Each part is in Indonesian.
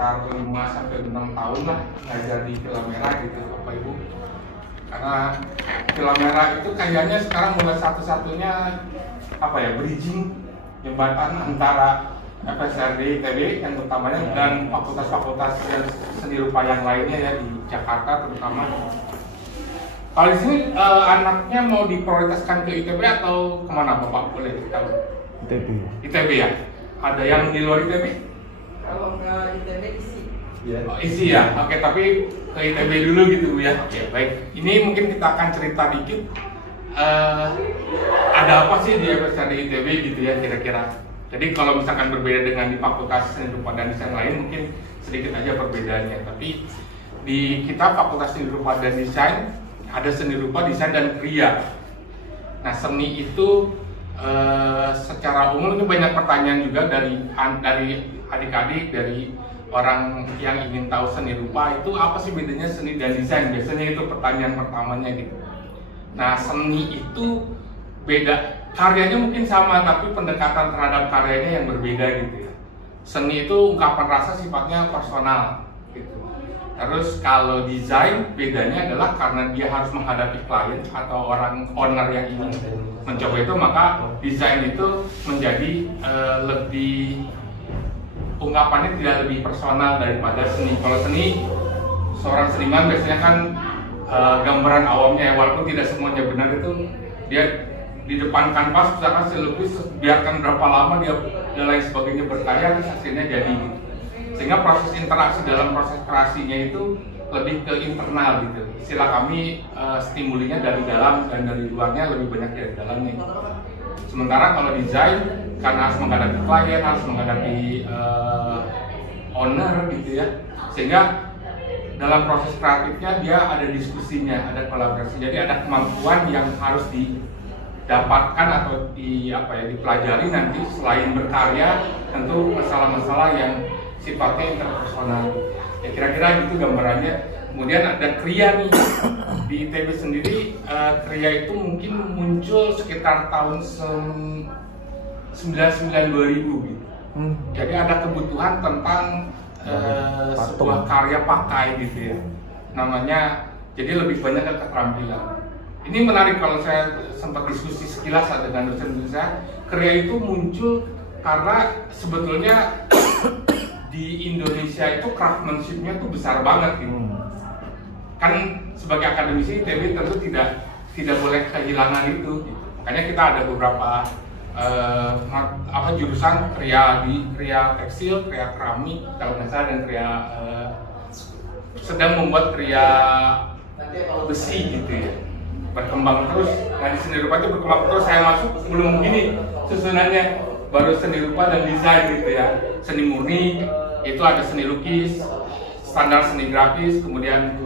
sekitar 5-6 tahun lah ngajar di Villa Merah gitu Bapak Ibu. Karena Villa Merah itu kayaknya sekarang mulai satu-satunya bridging jembatan antara FSRD ITB yang utamanya dan fakultas-fakultas yang seni rupa yang lainnya ya di Jakarta terutama. Kalau di sini anaknya mau diprioritaskan ke ITB atau kemana Bapak boleh tahu? ITB. ITB ya? Ada yang di luar ITB? Kalau nggak ITB isi. Ya. Oh, isi ya? Oke, tapi ke ITB dulu gitu Bu ya? Oke, baik. Ini mungkin kita akan cerita dikit ada apa sih di FSRD ITB gitu ya kira-kira. Jadi kalau misalkan berbeda dengan di Fakultas Seni Rupa dan Desain lain mungkin sedikit aja perbedaannya. Tapi di kita Fakultas Seni Rupa dan Desain ada seni rupa, desain, dan kriya. Nah, seni itu secara umum itu banyak pertanyaan juga dari adik-adik, dari orang yang ingin tahu seni rupa itu apa sih bedanya seni dan desain. Biasanya itu pertanyaan pertamanya gitu. Nah, seni itu beda, karyanya mungkin sama tapi pendekatan terhadap karyanya yang berbeda gitu ya. Seni itu ungkapan rasa sifatnya personal gitu. Terus kalau desain bedanya adalah karena dia harus menghadapi klien atau orang owner yang ingin mencoba itu, maka desain itu menjadi lebih ungkapannya tidak lebih personal daripada seni. Kalau seni, seorang seniman biasanya kan gambaran awamnya, walaupun tidak semuanya benar itu dia di depan kanvas misalkan selukis biarkan berapa lama dia lain sebagainya berkarya terus hasilnya jadi gitu. Sehingga proses interaksi dalam proses kreasinya itu lebih ke internal gitu. Istilah kami stimulinya dari dalam dan dari luarnya lebih banyak dari dalamnya. Sementara kalau desain karena harus menghadapi klien, harus menghadapi owner gitu ya, sehingga dalam proses kreatifnya dia ada diskusinya, ada kolaborasi. Jadi ada kemampuan yang harus didapatkan atau dipelajari nanti selain berkarya, tentu masalah-masalah yang sifatnya interpersonal. Ya kira-kira gitu gambarannya. Kemudian ada kriya nih di ITB sendiri. Kriya itu mungkin muncul sekitar tahun 99-2000 gitu. Jadi ada kebutuhan tentang sebuah karya pakai gitu ya. Namanya, jadi lebih banyak ke keterampilan. Ini menarik kalau saya sempat diskusi sekilas dengan dosen-dosen saya. Kriya itu muncul karena sebetulnya di Indonesia itu craftsmanship-nya tuh besar banget gitu. Kan sebagai akademisi ITB tentu tidak boleh kehilangan itu gitu. Makanya kita ada beberapa jurusan kriya tekstil, kriya keramik, kalau nggak salah, dan kriya sedang membuat kriya besi gitu ya. Berkembang terus. Nah, di seni rupa itu berkembang terus. Saya masuk belum begini susunannya, baru seni rupa dan desain gitu ya. Seni murni itu ada seni lukis, standar seni grafis, kemudian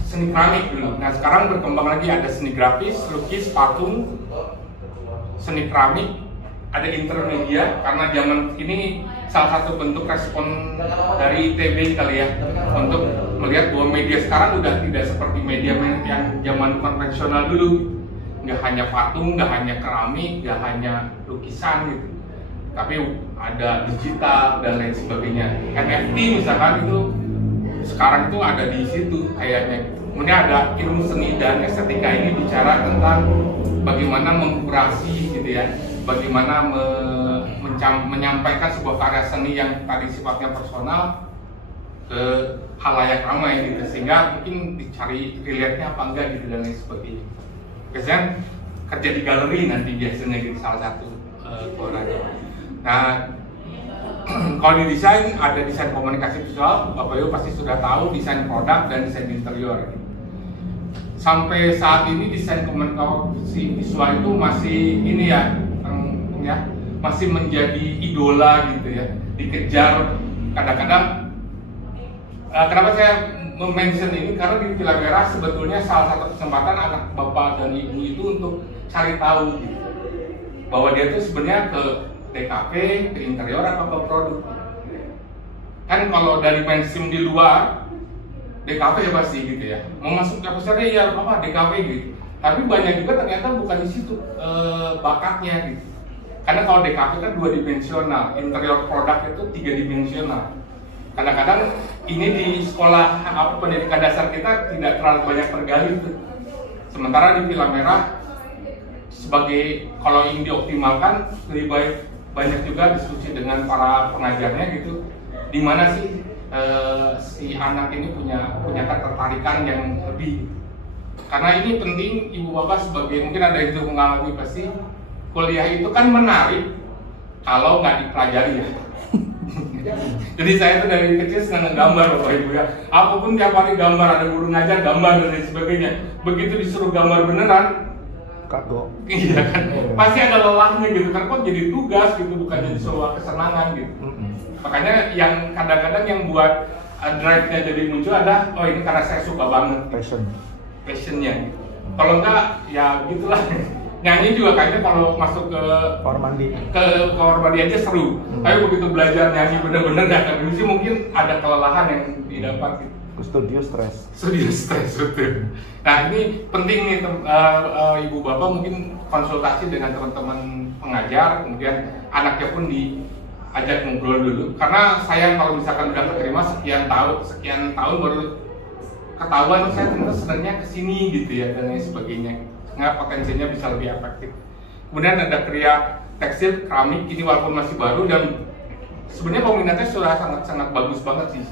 seni keramik dulu. Nah, sekarang berkembang lagi ada seni grafis, lukis, patung, seni keramik, ada intermedia. Karena zaman ini salah satu bentuk respon dari ITB kali ya, untuk melihat bahwa media sekarang udah tidak seperti media yang zaman konvensional dulu. Nggak hanya patung, nggak hanya keramik, nggak hanya lukisan gitu, tapi ada digital dan lain sebagainya. NFT misalkan itu sekarang itu ada di situ kayaknya. Kemudian ada ilmu seni dan estetika, ini bicara tentang bagaimana mengkurasi gitu ya, bagaimana menyampaikan sebuah karya seni yang tadi sifatnya personal ke halayak ramai gitu, sehingga mungkin dicari relate-nya apa enggak gitu dan lain sebagainya. Biasanya kerja di galeri nanti biasanya gitu, salah satu keluarnya. Nah, kalau di desain ada desain komunikasi visual, Bapak Ibu pasti sudah tahu desain produk dan desain interior. Sampai saat ini desain komunikasi visual itu masih ini ya, masih menjadi idola gitu ya, dikejar. Kadang-kadang kenapa saya mention ini, karena di Villa Merah sebetulnya salah satu kesempatan anak bapak dan ibu itu untuk cari tahu gitu, bahwa dia tuh sebenarnya ke DKV, ke interior atau ke produk. Kan kalau dari mainstream di luar, DKV ya pasti gitu ya. Mau masuk ke FSRD ya apa DKV gitu. Tapi banyak juga ternyata bukan di situ bakatnya gitu. Karena kalau DKV kan 2 dimensional, interior produk itu 3 dimensional. Kadang-kadang ini di sekolah pendidikan dasar kita tidak terlalu banyak tergali tuh. Sementara di Villa Merah sebagai kalau ini dioptimalkan lebih baik banyak juga diskusi dengan para pengajarnya gitu. Di mana sih si anak ini punya ketertarikan yang lebih. Karena ini penting ibu bapak sebagai mungkin ada yang itu mengalami pasti kuliah itu kan menarik kalau nggak dipelajari ya. Jadi saya tuh dari kecil senang gambar bapak ibu ya. Apapun tiap hari gambar, ada guru ngajar gambar dan lain sebagainya. Begitu disuruh gambar beneran, kagok. iya kan, pasti ada lelahnya gitu kan, kok jadi tugas gitu bukan jadi sebuah kesenangan gitu. Makanya yang kadang-kadang yang buat drive-nya jadi muncul ada, oh ini karena saya suka banget. Passionnya. Kalau enggak ya gitulah. Nyanyi juga kayaknya kalau masuk ke kamar mandi aja seru. Tapi begitu belajar nyanyi bener-bener gak akademisi mungkin ada kelelahan yang didapat gitu. Ke studio stres betul. Nah ini penting nih ibu bapak mungkin konsultasi dengan teman-teman pengajar, kemudian anaknya pun diajak ngobrol dulu. Karena saya kalau misalkan udah keterima sekian tahun baru ketahuan saya ternyata sebenarnya kesini gitu ya dan lain sebagainya. Nggak, potensinya bisa lebih efektif. Kemudian ada kriya tekstil keramik, ini walaupun masih baru dan sebenarnya peminatnya sudah sangat bagus banget sih.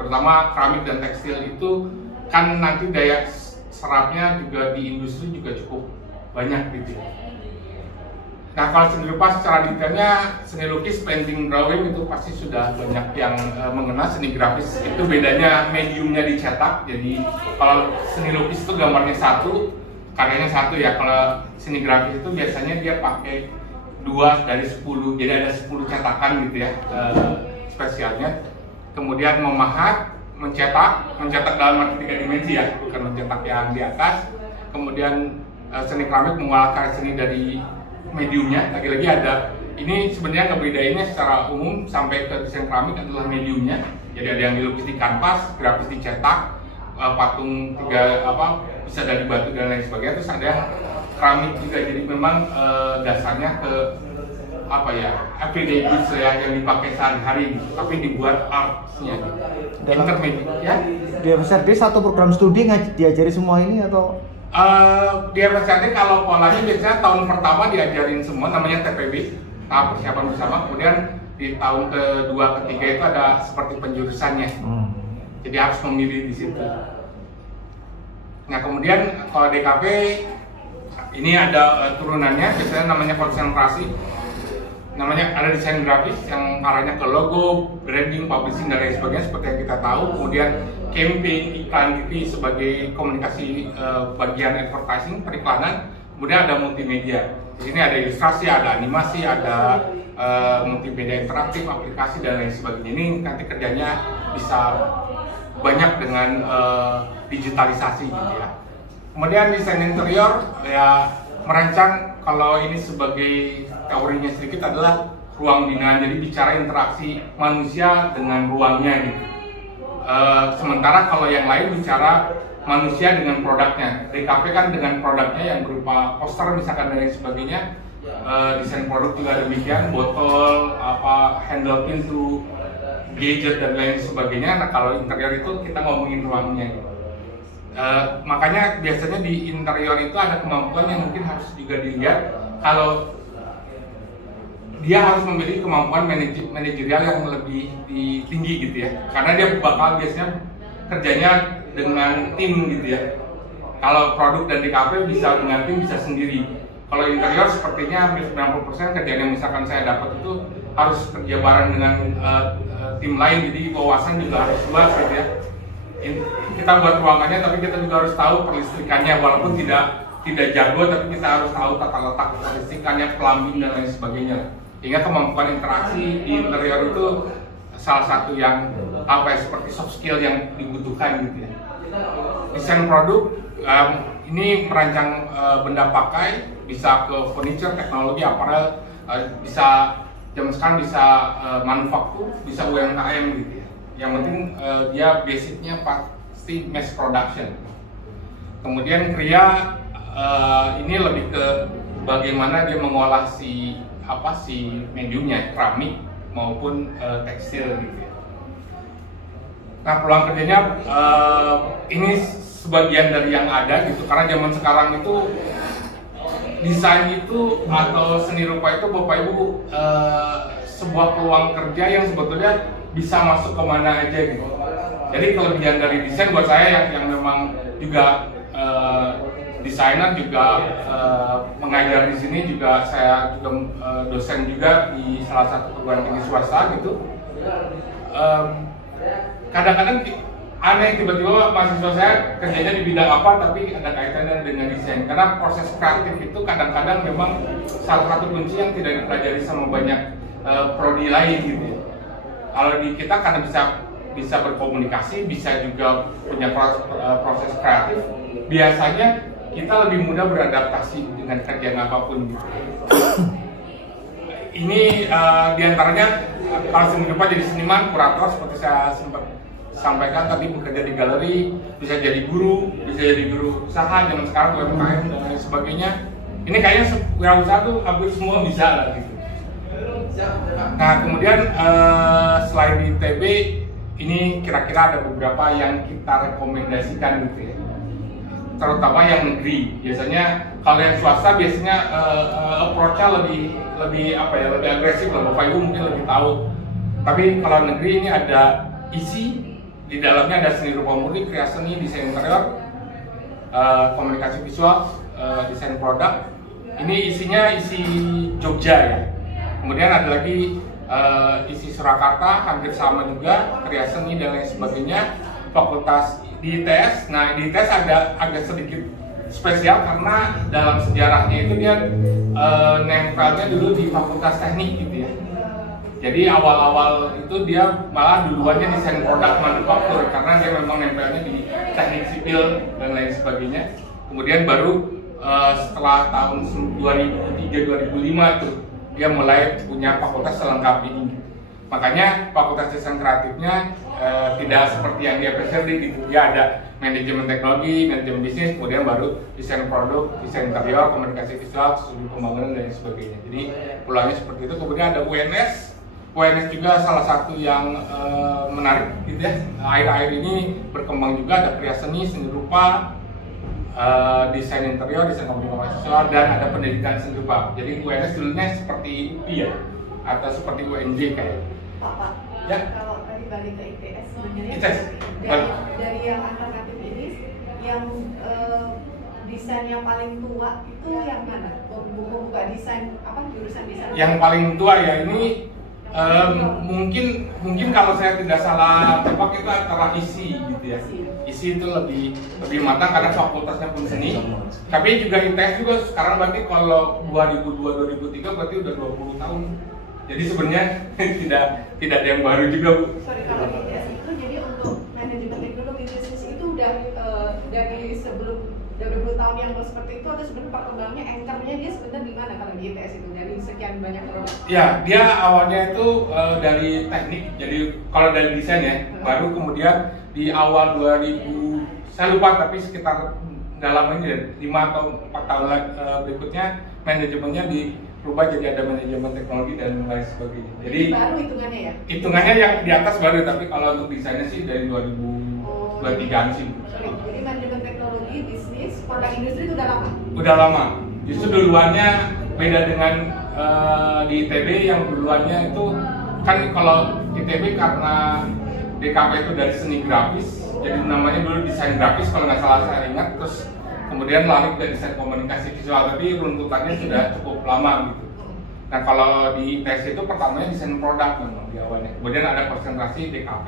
Terutama keramik dan tekstil itu kan nanti daya serapnya juga di industri juga cukup banyak gitu. Nah kalau seni rupa secara detailnya seni lukis, painting, drawing itu pasti sudah banyak yang mengenal. Seni grafis itu bedanya mediumnya dicetak. Jadi kalau seni lukis itu gambarnya satu, karyanya satu ya. Kalau seni grafis itu biasanya dia pakai 2 dari 10, jadi ada 10 cetakan gitu ya spesialnya. Kemudian memahat, mencetak dalam arti 3 dimensi ya, bukan mencetak yang di atas. Kemudian seni keramik mengolah karya seni dari mediumnya. Lagi-lagi ada, ini sebenarnya ngebedainnya secara umum sampai ke desain keramik adalah mediumnya. Jadi ada yang dilukis di kanvas, grafis dicetak, patung bisa dari batu dan lain sebagainya. Terus ada keramik juga, jadi memang dasarnya ke everyday goods ya, yang dipakai sehari-hari, tapi dibuat artnya gitu. Intermediate ya. Di FSRD satu program studi diajari semua ini atau? Di FSRD kalau polanya biasanya tahun pertama diajarin semua, namanya TPB, tahap persiapan bersama. Kemudian di tahun kedua, ketiga itu ada seperti penjurusannya. Jadi harus memilih di situ. Nah kemudian kalau DKV ini ada turunannya, biasanya namanya konsentrasi. Namanya ada desain grafis yang arahnya ke logo, branding, publishing dan lain sebagainya seperti yang kita tahu. Kemudian campaign, iklan TV sebagai komunikasi bagian advertising, periklanan. Kemudian ada multimedia. Di sini ada ilustrasi, ada animasi, ada multimedia interaktif, aplikasi dan lain sebagainya. Ini nanti kerjanya bisa banyak dengan digitalisasi gitu ya. Kemudian desain interior ya merancang, kalau ini sebagai teorinya sedikit adalah ruang binaan, jadi bicara interaksi manusia dengan ruangnya gitu. Sementara kalau yang lain bicara manusia dengan produknya. DKV kan dengan produknya yang berupa poster misalkan dan lain sebagainya. Desain produk juga demikian, botol, handle pintu, gadget dan lain sebagainya. Nah kalau interior itu kita ngomongin ruangnya gitu. Makanya biasanya di interior itu ada kemampuan yang mungkin harus juga dilihat. Kalau dia harus memiliki kemampuan manajerial yang lebih tinggi gitu ya, karena dia bakal biasanya kerjanya dengan tim gitu ya. Kalau produk dan DKV bisa dengan tim, bisa sendiri. Kalau interior sepertinya hampir 90% kerjaan yang misalkan saya dapat itu harus kerja bareng dengan tim lain, jadi wawasan juga harus luas gitu ya. Kita buat ruangannya, tapi kita juga harus tahu perlistrikannya, walaupun tidak jago, tapi kita harus tahu tata letak perlistrikannya, plumbing dan lain sebagainya. Hingga kemampuan interaksi di interior itu salah satu yang seperti soft skill yang dibutuhkan gitu ya. Desain produk ini merancang benda pakai, bisa ke furniture, teknologi, aparel, bisa zaman sekarang bisa manufaktur, bisa UMKM gitu ya. Yang penting dia basicnya pasti mass production. Kemudian kriya ini lebih ke bagaimana dia mengolah si apa si mediumnya, keramik maupun tekstil gitu ya. Nah, peluang kerjanya ini sebagian dari yang ada gitu, karena zaman sekarang itu desain itu atau seni rupa itu Bapak Ibu sebuah peluang kerja yang sebetulnya bisa masuk kemana aja gitu. Jadi kelebihan dari desain buat saya yang memang juga desainer juga mengajar di sini juga, saya juga dosen juga di salah satu perguruan tinggi swasta gitu. Kadang-kadang aneh tiba-tiba mahasiswa saya kerjanya di bidang apa tapi ada kaitannya dengan desain, karena proses kreatif itu kadang-kadang memang salah satu kunci yang tidak dipelajari sama banyak prodi lain gitu ya. Kalau di kita karena bisa berkomunikasi, bisa juga punya proses kreatif, biasanya kita lebih mudah beradaptasi dengan kerjaan apapun gitu. Ini diantaranya kalau seni rupa jadi seniman, kurator seperti saya sempat sampaikan tadi, bekerja di galeri, bisa jadi guru usaha zaman sekarang, UMKM dan lain sebagainya. Ini kayaknya wirausaha tuh hampir semua bisa lah gitu. Nah kemudian selain di ITB, ini kira-kira ada beberapa yang kita rekomendasikan gitu ya, terutama yang negeri. Biasanya kalau yang swasta biasanya approach-nya lebih apa ya, lebih agresif lah, Bapak Ibu mungkin lebih tahu. Tapi kalau negeri ini ada isi, di dalamnya ada seni rupa murni, kreasi seni, desain interior, komunikasi visual, desain produk. Ini isinya isi Jogja ya. Kemudian ada lagi isi Surakarta, hampir sama juga, kreasi seni dan lain sebagainya. Fakultas di ITS, nah di ITS ada agak sedikit spesial karena dalam sejarahnya itu dia nempelnya dulu di Fakultas Teknik gitu ya. Jadi awal-awal itu dia malah duluannya desain produk manufaktur, karena dia memang nempelnya di teknik sipil dan lain sebagainya. Kemudian baru setelah tahun 2003-2005 itu dia mulai punya fakultas selengkap ini. Makanya fakultas desain kreatifnya tidak seperti yang dia presentasi gitu. Dia ada manajemen teknologi, manajemen bisnis, kemudian baru desain produk, desain interior, komunikasi visual, studi pembangunan dan sebagainya. Jadi peluangnya seperti itu. Kemudian ada UNS. UNS juga salah satu yang menarik gitu ya. Akhir-akhir ini berkembang juga, ada kreasi seni, seni rupa, desain interior, desain komunikasi visual, dan ada pendidikan seni rupa. Jadi UNS dulunya seperti UPI ya, atau seperti UNJ kayak. Pak, ya. Kalau tadi balik ke ITS sebenarnya ITS. Dari yang alternatif ini, yang desain yang paling tua itu yang mana? Buka desain apa, jurusan desain? Yang paling tua ya ini mungkin kalau saya tidak salah tebak itu antara isi gitu ya. Isi itu lebih matang karena fakultasnya pun seni. Tapi juga ITS juga sekarang berarti kalau 2002-2003 berarti udah 20 tahun. Jadi sebenarnya tidak ada yang baru juga, Bu. Sorry, kalau ITS itu jadi untuk manajemen teknologi bisnis itu udah dari sebelum 20 tahun yang lalu seperti itu, atau sebenarnya perkembangannya anchornya dia sebenarnya di mana kalau di ITS itu dari sekian banyak produk? Ya, dia awalnya itu dari teknik, jadi kalau dari desain ya, baru kemudian di awal 2000, saya lupa tapi sekitar dalam ini 5 atau 4 tahun berikutnya manajemennya dirubah jadi ada manajemen teknologi dan lain sebagainya. Jadi baru hitungannya ya? Hitungannya yang di atas baru, tapi kalau untuk desainnya sih dari 2023an sih. Sorry, jadi manajemen teknologi, bisnis, produk industri itu udah lama? Udah lama. Justru duluannya beda dengan di ITB yang duluannya itu kan, kalau ITB karena DKV itu dari seni grafis, jadi namanya dulu desain grafis kalau nggak salah saya ingat, terus kemudian lari ke desain komunikasi visual, tapi runtutannya sudah cukup lama gitu. Nah kalau di ITS itu pertamanya desain produk memang di awalnya, kemudian ada konsentrasi DKV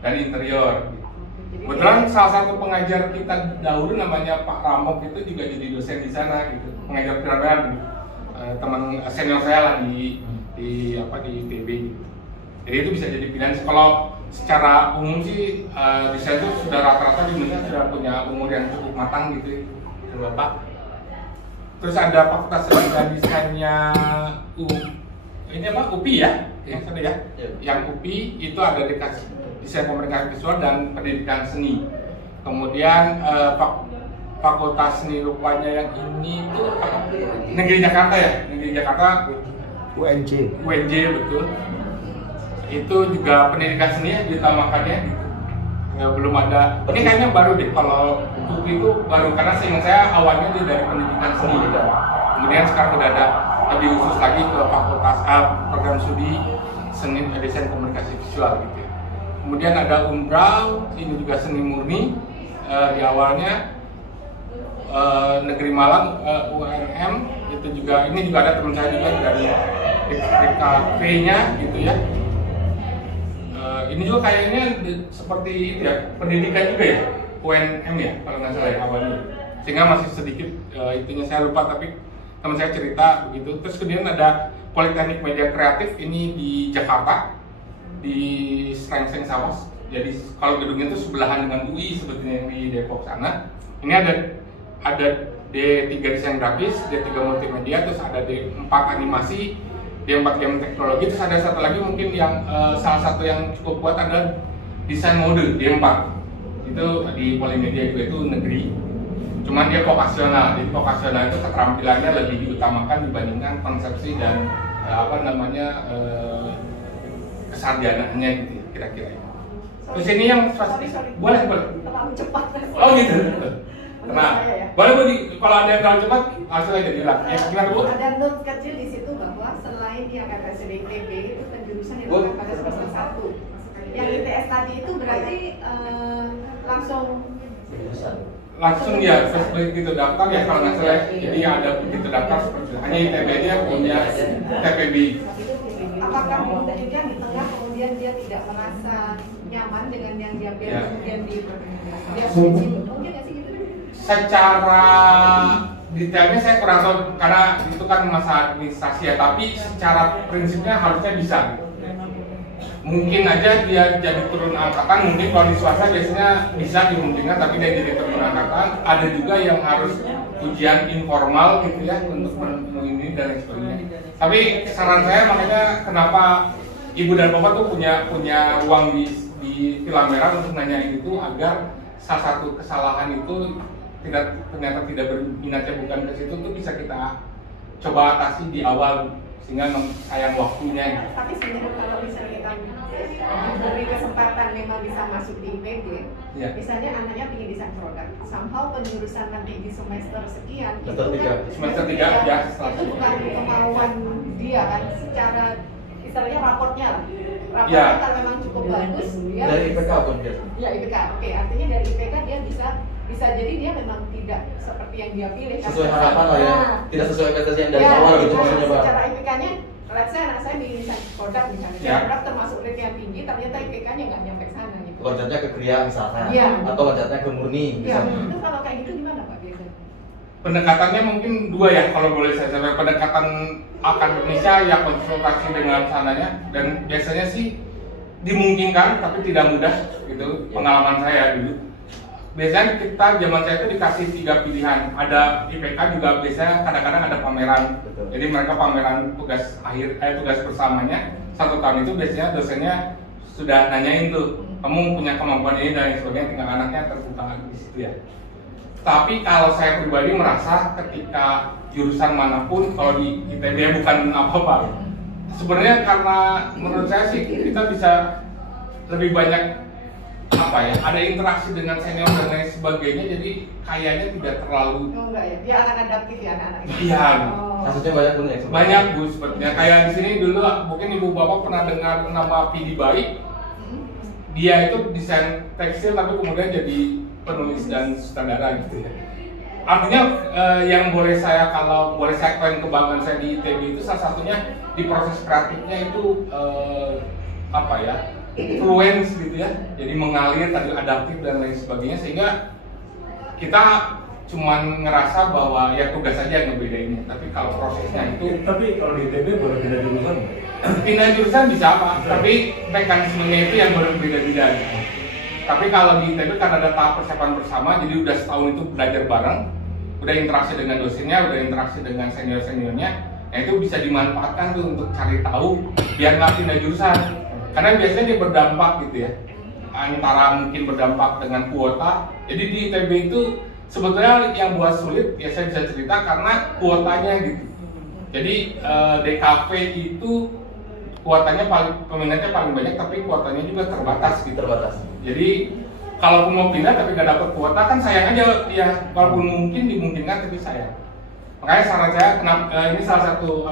dan interior gitu. Kebetulan salah satu pengajar kita dahulu namanya Pak Ramok itu juga jadi dosen di sana gitu, pengajar pilihan teman senior saya lah di ITB gitu. Jadi itu bisa jadi pilihan. Kalau secara umum sih desain itu sudah rata-rata di Indonesia sudah punya umur yang cukup matang gitu ya, Bapak. Terus ada fakultas seni dan desainnya ini apa, UPI ya, yang tadi ya. Yang UPI itu ada desain komunikasi visual dan pendidikan seni. Kemudian fakultas seni rupanya yang ini itu Negeri Jakarta ya, Negeri Jakarta UNJ betul. Itu juga pendidikan seni yang diutamakannya gitu. Ya, belum ada. Ini kayaknya baru deh kalau buku itu baru, karena seingat saya awalnya dia dari pendidikan seni. Kemudian sekarang udah ada lebih khusus lagi ke fakultas program studi seni desain komunikasi visual gitu. Kemudian ada Umbrau, ini juga seni murni di awalnya. Negeri Malang UNM itu juga, ini juga ada teman saya juga dari RKP-nya gitu ya. Ini juga kayaknya seperti itu ya, pendidikan juga ya, UNM ya kalau nggak salah ya awalnya. Sehingga masih sedikit itunya saya lupa, tapi teman saya cerita begitu. Terus kemudian ada Politeknik Media Kreatif, ini di Jakarta, di Srengseng Sawas. Jadi kalau gedungnya itu sebelahan dengan UI sebetulnya yang di Depok sana. Ini ada D3 desain grafis, D3 multimedia, terus ada D4 animasi, D4 game teknologi, terus ada satu lagi mungkin yang salah satu yang cukup kuat adalah desain mode D4. Itu di Polimedia itu negeri. Cuman dia vokasional. Di vokasional itu keterampilannya lebih diutamakan dibandingkan konsepsi dan kesarjanaannya gitu kira-kira. Terus ini yang sorry. boleh. Terlalu cepat. Oh gitu. Nah, boleh Bu, kalau ada yang terlalu cepat langsung aja bilang. Ya, gimana Bu? Ada note kecil di situ bahwa selain yang FSD ITB itu penjurusan dilakukan pada semester 1. Yang ITS tadi itu berarti langsung ya begitu daftar ya kalau nggak salah. Jadi ada begitu daftar seperti itu. Hanya ITB aja punya TPB. Apakah kemudian di tengah kemudian dia tidak merasa nyaman dengan yang dia pilih, kemudian dia switching, mungkin nggak sih gitu? Secara detailnya saya kurang tahu karena itu kan masa administrasi ya, tapi secara prinsipnya harusnya bisa. Mungkin aja dia jadi turun angkatan, mungkin kalau di swasta biasanya bisa dimungkinkan, tapi dia jadi turun angkatan. Ada juga yang harus ujian informal gitu ya untuk memenuhi ini dan lain sebagainya. Tapi saran saya makanya kenapa Ibu dan Bapak tuh punya ruang di Villa Merah untuk nanyain itu, agar salah satu kesalahan itu ternyata tidak berminatnya bukan ke situ tuh bisa kita coba atasi di awal sehingga sayang waktunya. Tapi sebenarnya kalau misalnya kita beri kesempatan memang bisa masuk di IPB, misalnya anaknya ingin desain produk, somehow penjurusan nanti di semester sekian semester 3 ya itu bukan kemauan dia kan, secara istilahnya raportnya lah. Raportnya kalau memang cukup bagus dia dari IPK pun dia. Ya IPK, oke, artinya dari IPK dia bisa jadi dia memang tidak seperti yang dia pilih sesuai harapan lah ya, tidak sesuai ekspektasi yang dari awal gitu maksudnya Pak. Secara IPK-nya, let's say anak saya di desain produk misalnya, produk termasuk rate yang tinggi, ternyata IPK-nya nggak nyampe sana gitu. Loncatnya ke Kria misalkan, atau loncatnya ke Murni misalnya. Itu kalau kayak gitu gimana Pak biasanya? Pendekatannya mungkin dua ya kalau boleh saya sampaikan. Pendekatan akademisnya ya konsultasi dengan sananya, dan biasanya sih dimungkinkan tapi tidak mudah gitu. Pengalaman saya dulu. Biasanya kita zaman saya itu dikasih 3 pilihan. Ada IPK juga biasanya kadang-kadang ada pameran. Betul. Jadi mereka pameran tugas tugas bersamanya 1 tahun itu biasanya dosennya sudah nanyain tuh, kamu punya kemampuan ini dan sebagainya, tinggal anaknya terbuka di situ ya. Tapi kalau saya pribadi merasa ketika jurusan manapun, kalau di ITB bukan apa-apa. Sebenarnya karena menurut saya sih kita bisa lebih banyak ada interaksi dengan senior dan lain sebagainya, jadi kayaknya tidak terlalu. Oh enggak ya, dia akan adaptif ya anak-anak ini. Iya. Maksudnya banyak pun ya. Banyak Bu sepertinya. Kayak di sini dulu mungkin Ibu Bapak pernah dengar nama Pidi Baik. Dia itu desain tekstil tapi kemudian jadi penulis dan sutradara gitu ya. Artinya yang boleh saya klaim kebanggaan saya di ITB itu salah satunya di proses kreatifnya itu fluence gitu ya, jadi mengalir, tadi adaptif dan lain sebagainya, sehingga kita cuman ngerasa bahwa ya tugas saja yang ngebedainnya, tapi kalau prosesnya itu. Tapi kalau di ITB boleh pindah jurusan? Pindah jurusan bisa apa, tapi mekanismenya itu yang berbeda-beda. Tapi kalau di ITB kan ada tahap persiapan bersama, jadi udah setahun itu belajar bareng, udah interaksi dengan dosennya, udah interaksi dengan senior-seniornya, nah itu bisa dimanfaatkan tuh untuk cari tahu biar nggak pindah jurusan. Karena biasanya dia berdampak gitu ya, antara mungkin berdampak dengan kuota. Jadi di ITB itu sebetulnya yang buat sulit ya saya bisa cerita karena kuotanya gitu. Jadi DKV itu kuotanya peminatnya paling banyak, tapi kuotanya juga terbatas gitu. Terbatas. Jadi kalaupun mau pindah tapi nggak dapat kuota kan sayang aja ya, walaupun mungkin dimungkinkan tapi sayang. Makanya saran saya ini salah satu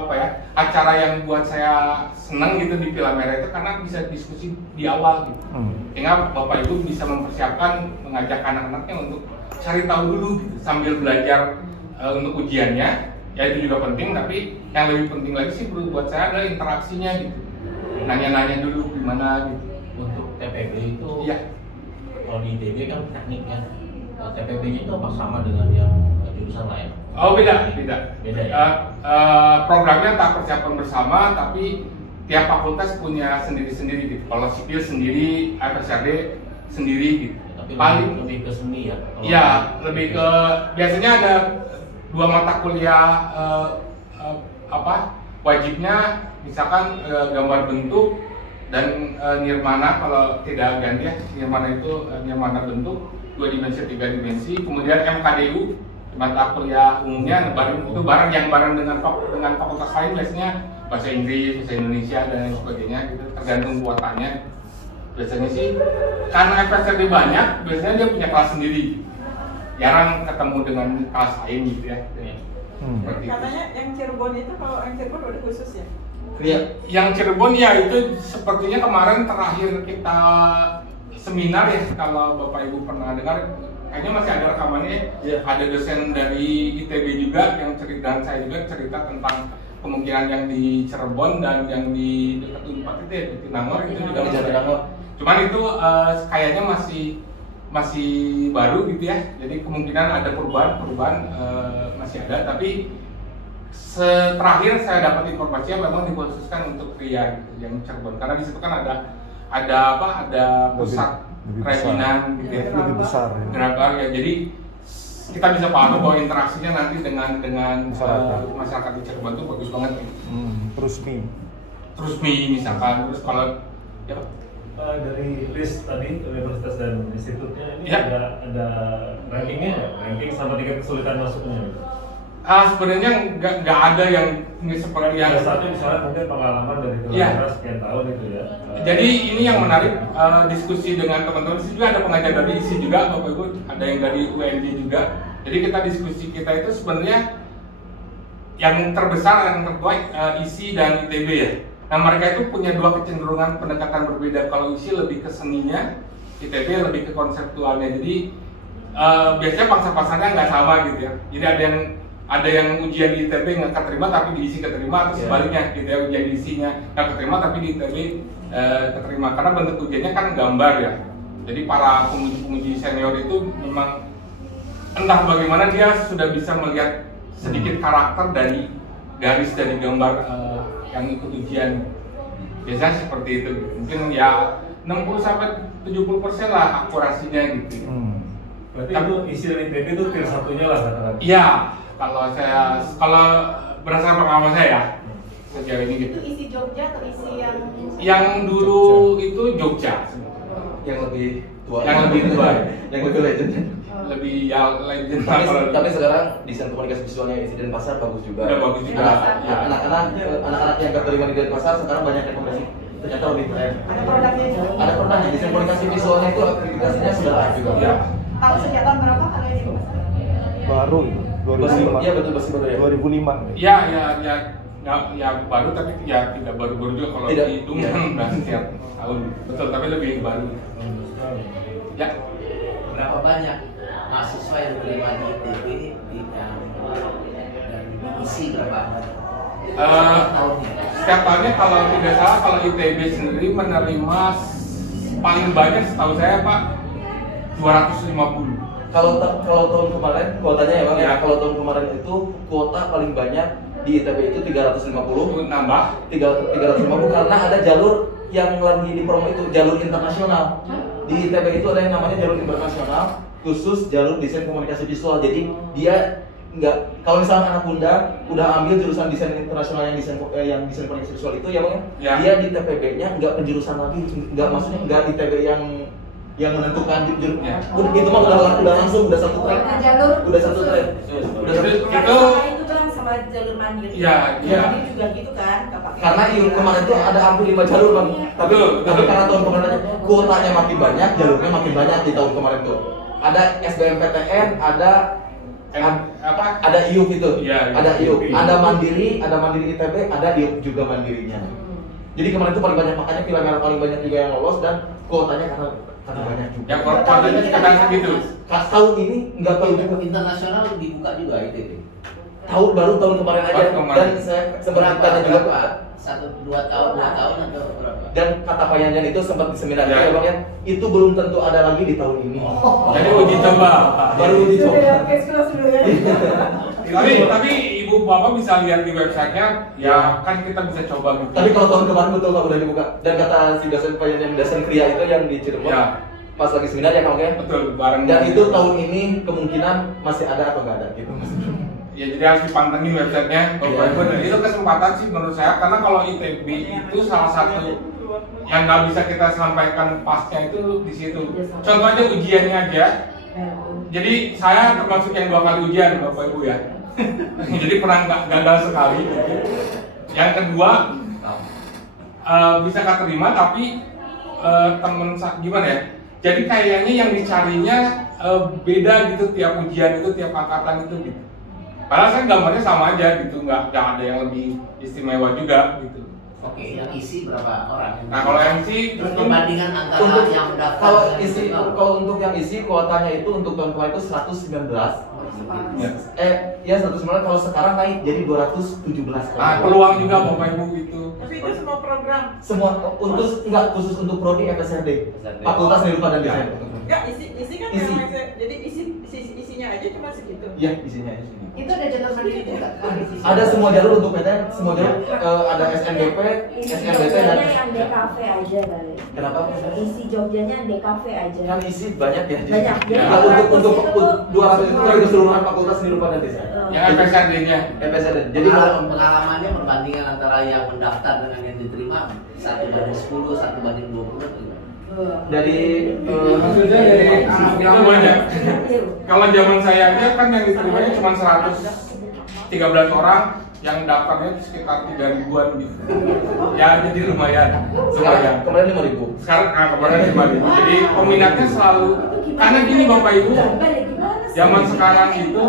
acara yang buat saya senang gitu di Villa Merah itu karena bisa diskusi di awal gitu. Sehingga Bapak Ibu bisa mempersiapkan, mengajak anak-anaknya untuk cari tahu dulu gitu, sambil belajar untuk ujiannya. Ya itu juga penting, tapi yang lebih penting lagi sih buat saya adalah interaksinya gitu. Nanya-nanya dulu gimana gitu. Untuk TPB itu, Iya. kalau di ITB kan teknik kan, TPB-nya itu apa sama dengan yang jurusan lain? Oh beda. Beda ya? Programnya tak persiapan bersama, tapi tiap fakultas punya sendiri-sendiri gitu. Kalau sipil sendiri, FSRD sendiri gitu. Tapi Paling lebih ke seni ya? Iya, lebih ke biasanya ada 2 mata kuliah wajibnya, misalkan gambar bentuk dan nirmana. Kalau tidak ganti ya, nirmana itu nirmana bentuk 2 dimensi 3 dimensi. Kemudian MKDU mata kuliah umumnya itu bareng dengan fakultas lain, biasanya bahasa Inggris, bahasa Indonesia dan lain sebagainya gitu, tergantung kuotanya. Biasanya sih karena FSRD banyak, biasanya dia punya kelas sendiri. Jarang ketemu dengan kelas lain gitu ya. Seperti itu. Katanya yang Cirebon itu, kalau yang Cirebon udah khusus ya? Iya. Yang Cirebon ya itu sepertinya kemarin terakhir kita seminar ya, kalau Bapak Ibu pernah dengar, kayaknya masih ada rekamannya. Iya. Ada dosen dari ITB juga yang cerita, dan saya juga cerita tentang kemungkinan yang di Cirebon dan yang di dekat Unpad itu ya, di Tinangor itu juga Di masih ada. Jatinangor. Cuman itu kayaknya masih baru gitu ya, jadi kemungkinan ada perubahan masih ada, tapi terakhir saya dapat informasinya memang dikhususkan untuk pria gitu, yang Cirebon, karena di situ kan ada pusat lebih kerajinan gitu ya, lebih besar ya. Gerakan ya, jadi kita bisa paham bahwa interaksinya nanti dengan masyarakat di Cirebon itu bagus banget gitu. Terus mie misalkan, terus kalau ya, Dari list tadi universitas dan institutnya ini Ya. ada rankingnya nggak? Ranking sama tingkat kesulitan masuknya gitu. sebenarnya nggak ada yang seperti yang Satu misalnya mungkin pengalaman dari Iya. keluarga sekian tahun itu ya. Jadi ini yang menarik, diskusi dengan teman-teman. Di sini juga ada pengajar dari ISI juga, Bapak Ibu, ada yang dari UNJ juga. Jadi kita diskusi kita itu sebenarnya yang terbesar, yang tertua ISI dan ITB ya. Nah mereka itu punya 2 kecenderungan pendekatan berbeda. Kalau ISI lebih ke seninya, ITB lebih ke konseptualnya. Jadi biasanya pangsa pasarnya nggak sama gitu ya. Jadi ada yang ujian di ITB nggak keterima tapi di ISI keterima, atau sebaliknya gitu ya, ujian di ISI-nya nggak keterima tapi di ITB keterima, karena bentuk ujiannya kan gambar ya. Jadi para penguji senior itu memang entah bagaimana dia sudah bisa melihat sedikit karakter dari garis dari gambar yang ikut ujian. Biasanya seperti itu, mungkin ya 60-70% lah akurasinya gitu. Berarti itu isi dari ITB itu tier satunya lah katakan. Iya, kalau berdasarkan pengalaman saya ya, sejauh ini gitu. Itu isi Jogja atau isi Yang dulu itu Jogja, Yang lebih tua. Yang lebih tua. Yang lebih legend. lebih ya legend. Tapi sekarang desain komunikasi visualnya isi Denpasar bagus juga. Udah bagus juga. Anak-anak yang keterima di Denpasar sekarang banyak rekomendasi. Ternyata lebih keren. ada produknya juga. Ada pernah desain komunikasi visualnya itu akreditasinya sudah ada juga. Ya. Tahu sejak tahun berapa kalau ini? Baru itu 2005. Iya betul baru ya. 2005. Ya baru, tapi ya tidak baru-baru juga kalau Tidak. dihitung Iya. kan udah setiap tahun. Betul, tapi lebih baru. Ya. Berapa banyak mahasiswa yang terima di ITB dan diisi berapa? Tahunnya. Setiap tahunnya kalau tidak salah, kalau ITB sendiri menerima paling banyak setahu saya Pak 250. Kalau tahun kemarin kuotanya ya Bang ya. Ya. Kalau tahun kemarin itu kuota paling banyak di ITB itu 350. Nambah 350 karena ada jalur yang lagi di promo itu jalur internasional. Di ITB itu ada yang namanya jalur internasional, khusus jalur desain komunikasi visual. Jadi dia nggak, kalau misalnya anak Bunda udah ambil jurusan desain internasional yang desain komunikasi visual itu ya Bang Ya. dia di TPB-nya nggak penjurusan lagi, nggak maksudnya nggak ITB yang menentukan Ya. itu mah udah langsung udah satu track. Jalur Udah satu track. Udah satu itu itu bilang sama sama jalur mandiri. Iya, iya. Ini juga gitu kan, nggak pakai. Karena IUP kemarin itu ada hampir 5 jalur bang. Tapi karena tahun kemarin aja kuotanya makin banyak, jalurnya makin banyak di tahun kemarin tuh. Ada SBMPTN, ada IUP itu, Iya, ada IUP, IUP. ada mandiri ITB, ada IUP juga mandirinya. Jadi kemarin itu paling banyak, makanya Pilar Merah paling banyak juga yang lolos dan kuotanya karena banyak juga. Ya kuotanya sekitar segitu. Tahun ini nggak tahu juga. Internasional dibuka juga ITB. Tahun kemarin aja. Tahun kemarin. Dan saya sempat ditanya juga berapa? 1-2 tahun atau berapa? dan kata Pak Yanjan itu sempat di seminar Ya. ya bang ya, itu belum tentu ada lagi di tahun ini. Jadi uji coba. Baru uji coba. Tapi ibu bapak bisa lihat di websitenya, ya kan kita bisa coba gitu. Tapi kalau tahun kemarin betul Pak udah dibuka. Dan kata si dosen Pak Yanjan, dosen Kria itu yang di Cirebon, Ya. pas lagi seminar ya Kang ya. Betul, bareng. Dan itu tahun ini kemungkinan masih ada atau nggak ada gitu. Ya jadi harus dipantengin websitenya. Bapak Ibu, dan itu kesempatan sih menurut saya, karena kalau ITB itu salah satu yang nggak bisa kita sampaikan pasnya itu di situ. Contoh aja ujiannya aja. Jadi saya termasuk yang 2 kali ujian Bapak Ibu ya. Jadi pernah gagal sekali. Yang kedua bisa keterima tapi gimana ya? Jadi kayaknya yang dicarinya beda gitu tiap ujian itu, tiap angkatan itu gitu. Padahal saya gambarnya sama aja gitu, nggak ada yang lebih istimewa juga gitu. Oke, yang isi berapa orang? Nah kalau MC Terus perbandingan antara Untuk yang mendaftar kalau dengan isi yang tahu. kalau untuk yang isi kuotanya itu untuk tahun kemarin itu 119. Ya. Ya 119, kalau sekarang naik jadi 217. Nah, peluang juga Bapak Ibu gitu. Tapi itu semua program. Semua untuk enggak khusus untuk prodi FSRD. Fakultas Seni Rupa dan Desain. Enggak, isi kan Isi. memang jadi isinya aja cuma segitu. Iya, isinya isinya. Itu ada jalur mandiri juga. Ada semua jalur untuk PTN, semua jalur ada SNBP, SNBT dan yang DKV aja kali. kenapa? Isi Jogjanya DKV aja. Kan isi banyak ya. Banyak. Nah, untuk 200 itu dari keseluruhan Fakultas Seni Rupa dan Desain. Yang FSRD-nya. FSRD. Jadi Jadi kalau pengalamannya perbandingan antara yang mendaftar dengan yang diterima 1/10, 1/20 atau gimana? dari Maksudnya dari itu banyak. Kalau zaman saya aja kan yang diterimanya cuma 113 orang, yang daftarnya sekitar 3.000-an gitu. Ya jadi lumayan. sekarang kemarin 5.000. Sekarang kemarin 5.000. Jadi peminatnya selalu, karena gini Bapak Ibu, zaman sekarang itu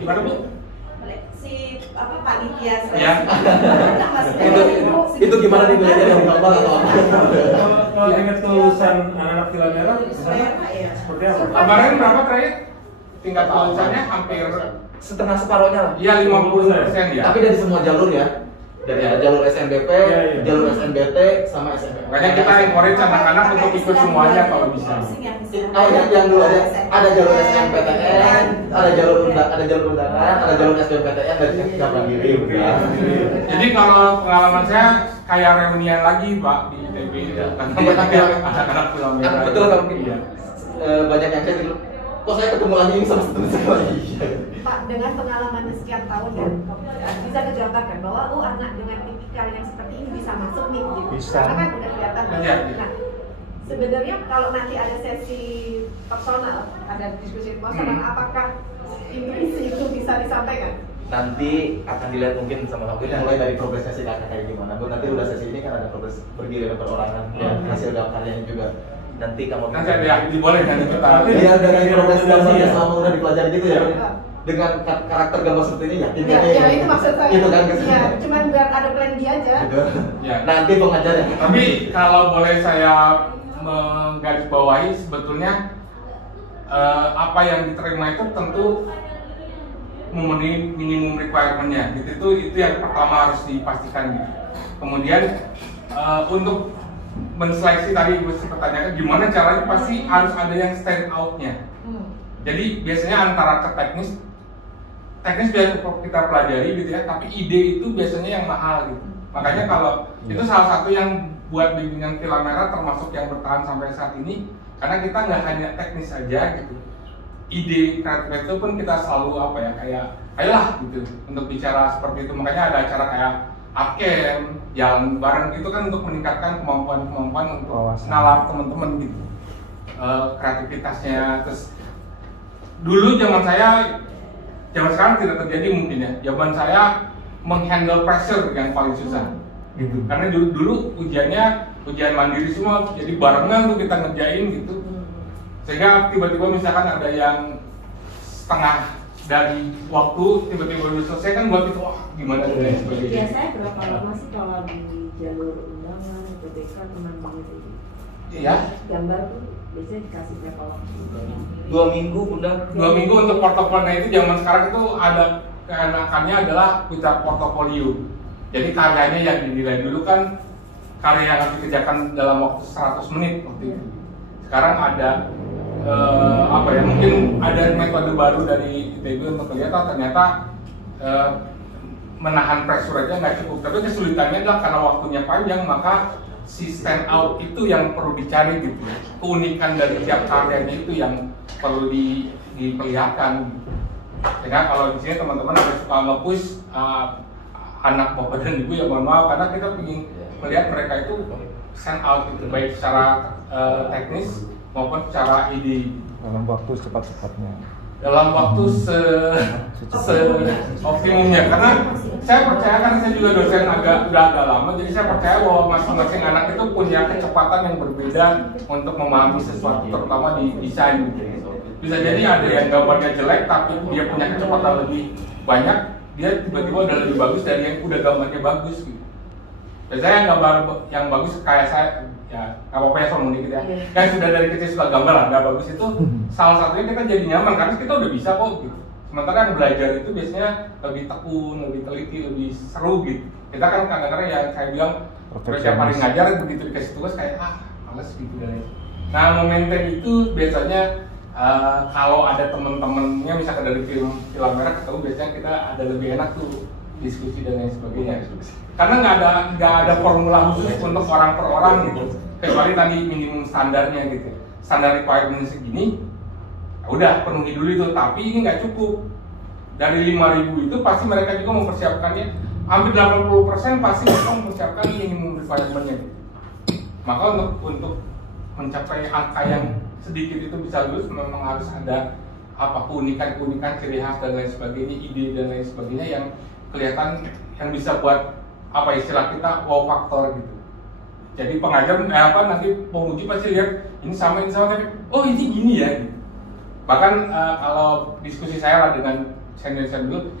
gimana Bu? Si panitia Ya. Itu gimana nih belajar dari Bapak atau apa? Kalau ingat kelulusan anak-anak Pilar Merah, ya. seperti apa? Kemarin berapa terakhir? Tingkat lulusannya hampir Setengah separohnya lah. iya 50% ya. Tapi dari semua jalur ya. Dari ada jalur SNBP, Iya. jalur SNBT sama SNBP. Makanya kita encourage anak-anak untuk ikut semuanya kalau bisa. Oh yang dulu ada jalur SNPTN, ada jalur undangan, ada jalur SBMPTN dan tiga mandiri. Jadi kalau pengalaman saya kayak reunian lagi Pak di ITB. Karena banyak anak-anak film merah. Betul kan? Iya. Banyak yang kayak gitu. Kok saya ketemu lagi ini sama teman lagi? Pak, dengan pengalaman sekian tahun ya, bisa dicontohkan bahwa anak dengan tipikal yang seperti ini bisa masuk nih gitu. Bisa. Karena kan udah kelihatan. Iya. Nah, sebenarnya kalau nanti ada sesi personal, ada diskusi personal, apakah intuisi itu bisa disampaikan? Nanti akan dilihat mungkin sama aku mulai dari progres sesi kakak kayak gimana. Bu nanti udah sesi ini kan ada progres berdiri perorangan dan hasil karyanya juga. Nanti kamu Nanti ada yang boleh nanti kita. Iya dari progres gambarnya sama udah dipelajari gitu ya. Dengan karakter gambar seperti ini yakin Ya, itu maksud saya. Itu kan Ya, cuman biar ada plan dia aja. Gitu. Ya. Nanti pengajarnya. Tapi kalau boleh saya menggarisbawahi sebetulnya apa yang diterima itu tentu memenuhi minimum requirement-nya gitu. Itu yang pertama harus dipastikan gitu. Kemudian untuk menseleksi tadi Ibu pertanyakan gimana caranya, pasti harus ada yang stand out-nya. Jadi biasanya antara ke teknis biasa kita pelajari gitu ya, tapi ide itu biasanya yang mahal gitu. Makanya kalau itu salah satu yang buat bimbingan Pilar Merah termasuk yang bertahan sampai saat ini, karena kita nggak hanya teknis aja gitu. Ide kreatif itu pun kita selalu kayak ayolah gitu untuk bicara seperti itu. Makanya ada acara kayak art camp, jalan bareng itu kan untuk meningkatkan kemampuan untuk nalar teman-teman gitu, kreativitasnya. Terus dulu zaman saya zaman sekarang tidak terjadi mungkin ya. Zaman saya menghandle pressure yang paling susah. Gitu. Karena dulu ujian mandiri semua, jadi barengan tuh kita ngerjain gitu. Sehingga tiba-tiba misalkan ada yang setengah dari waktu tiba-tiba udah selesai kan buat itu wah gimana dan sebagainya. Biasanya berapa lama sih kalau di jalur undangan UTBK teman gitu? Iya. Gambar tuh biasanya dikasih berapa waktu? 2 minggu Bunda. 2 minggu untuk portofolio itu zaman sekarang itu ada keenakannya adalah punya portofolio. Jadi karyanya yang dinilai dulu kan karya yang harus dikerjakan dalam waktu 100 menit waktu itu. Sekarang ada mungkin ada metode baru dari ITB untuk melihat ternyata menahan pressure aja nggak cukup. Tapi kesulitannya adalah karena waktunya panjang maka si stand out itu yang perlu dicari gitu. Keunikan dari tiap karyanya itu yang perlu diperlihatkan. Sehingga kalau di sini teman-teman ada suka nge-push anak bapak dan ibu ya mohon maaf karena kita ingin melihat mereka itu stand out itu baik secara teknis maupun secara ide dalam waktu secepat-cepatnya. Dalam waktu optimumnya karena saya percaya kan saya juga dosen udah agak lama jadi saya percaya bahwa masing-masing anak itu punya kecepatan yang berbeda untuk memahami sesuatu terutama di desain. Bisa jadi ada yang gambarnya jelek tapi dia punya kecepatan lebih banyak, dia tiba-tiba udah lebih bagus dari yang udah gambarnya bagus gitu. Biasanya gambar yang bagus kayak saya, ya nggak apa-apa ya sombong dikit ya. Yang sudah dari kecil suka gambar lah, nggak bagus itu salah satunya kita jadi nyaman karena kita udah bisa kok gitu. Sementara kan belajar itu biasanya lebih tekun, lebih teliti, lebih seru gitu. Kita kan kadang-kadang yang saya bilang yang paling ngajar begitu dikasih tugas kayak males gitu dan nah momentum itu biasanya kalau ada teman-temannya misalkan dari film merah ketemu biasanya kita ada lebih enak tuh diskusi dan lain sebagainya karena nggak ada formula khusus untuk orang per orang gitu kecuali tadi minimum standarnya gitu standar requirement segini udah penuhi dulu itu tapi ini nggak cukup dari 5.000 itu pasti mereka juga mempersiapkannya hampir 80% pasti mereka mempersiapkan minimum requirement-nya maka untuk mencapai angka yang sedikit itu bisa lulus memang harus ada keunikan ciri khas dan lain sebagainya ide dan lain sebagainya yang kelihatan yang bisa buat istilah kita wow faktor gitu jadi pengajar nanti penguji pasti lihat ini sama tapi ini gini ya gitu. Bahkan kalau diskusi saya lah dengan senior dulu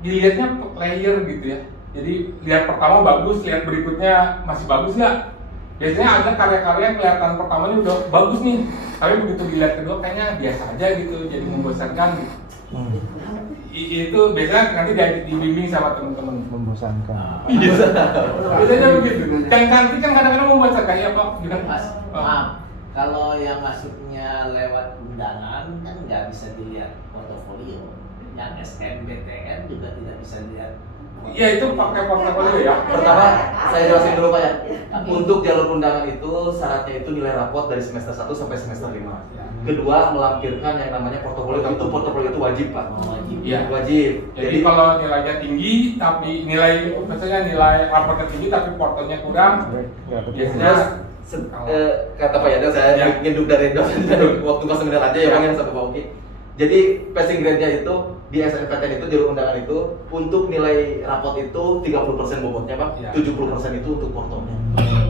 dilihatnya layer gitu ya jadi lihat pertama bagus lihat berikutnya masih bagus nggak biasanya ada karya-karya yang kelihatan pertamanya udah bagus nih tapi begitu dilihat kedua kayaknya biasa aja gitu jadi membosankan gitu. Itu biasanya nanti dibimbing sama teman-teman Membosankan. Biasanya begitu yang cantik kan kadang-kadang membosankan ya Pak gitu. Mas, maaf kalau yang masuknya lewat undangan kan nggak bisa dilihat portofolio yang SNMPTN juga tidak bisa dilihat. Iya itu pakai portofolio ya. Pertama saya jelasin dulu Pak ya. Untuk jalur undangan itu syaratnya itu nilai raport dari semester 1 sampai semester 5. Kedua melampirkan yang namanya portofolio. Itu portofolio itu wajib Pak. Iya wajib. Jadi kalau nilainya tinggi tapi nilai raportnya tinggi tapi portonya kurang biasanya kata Pak Yada saya nginduk dari dosen waktu kelas 9 aja ya Bang yang sampai Pak Oki. Jadi passing grade-nya itu di SNMPTN itu jalur undangan itu untuk nilai raport itu 30% bobotnya Pak, 70% itu untuk portonya.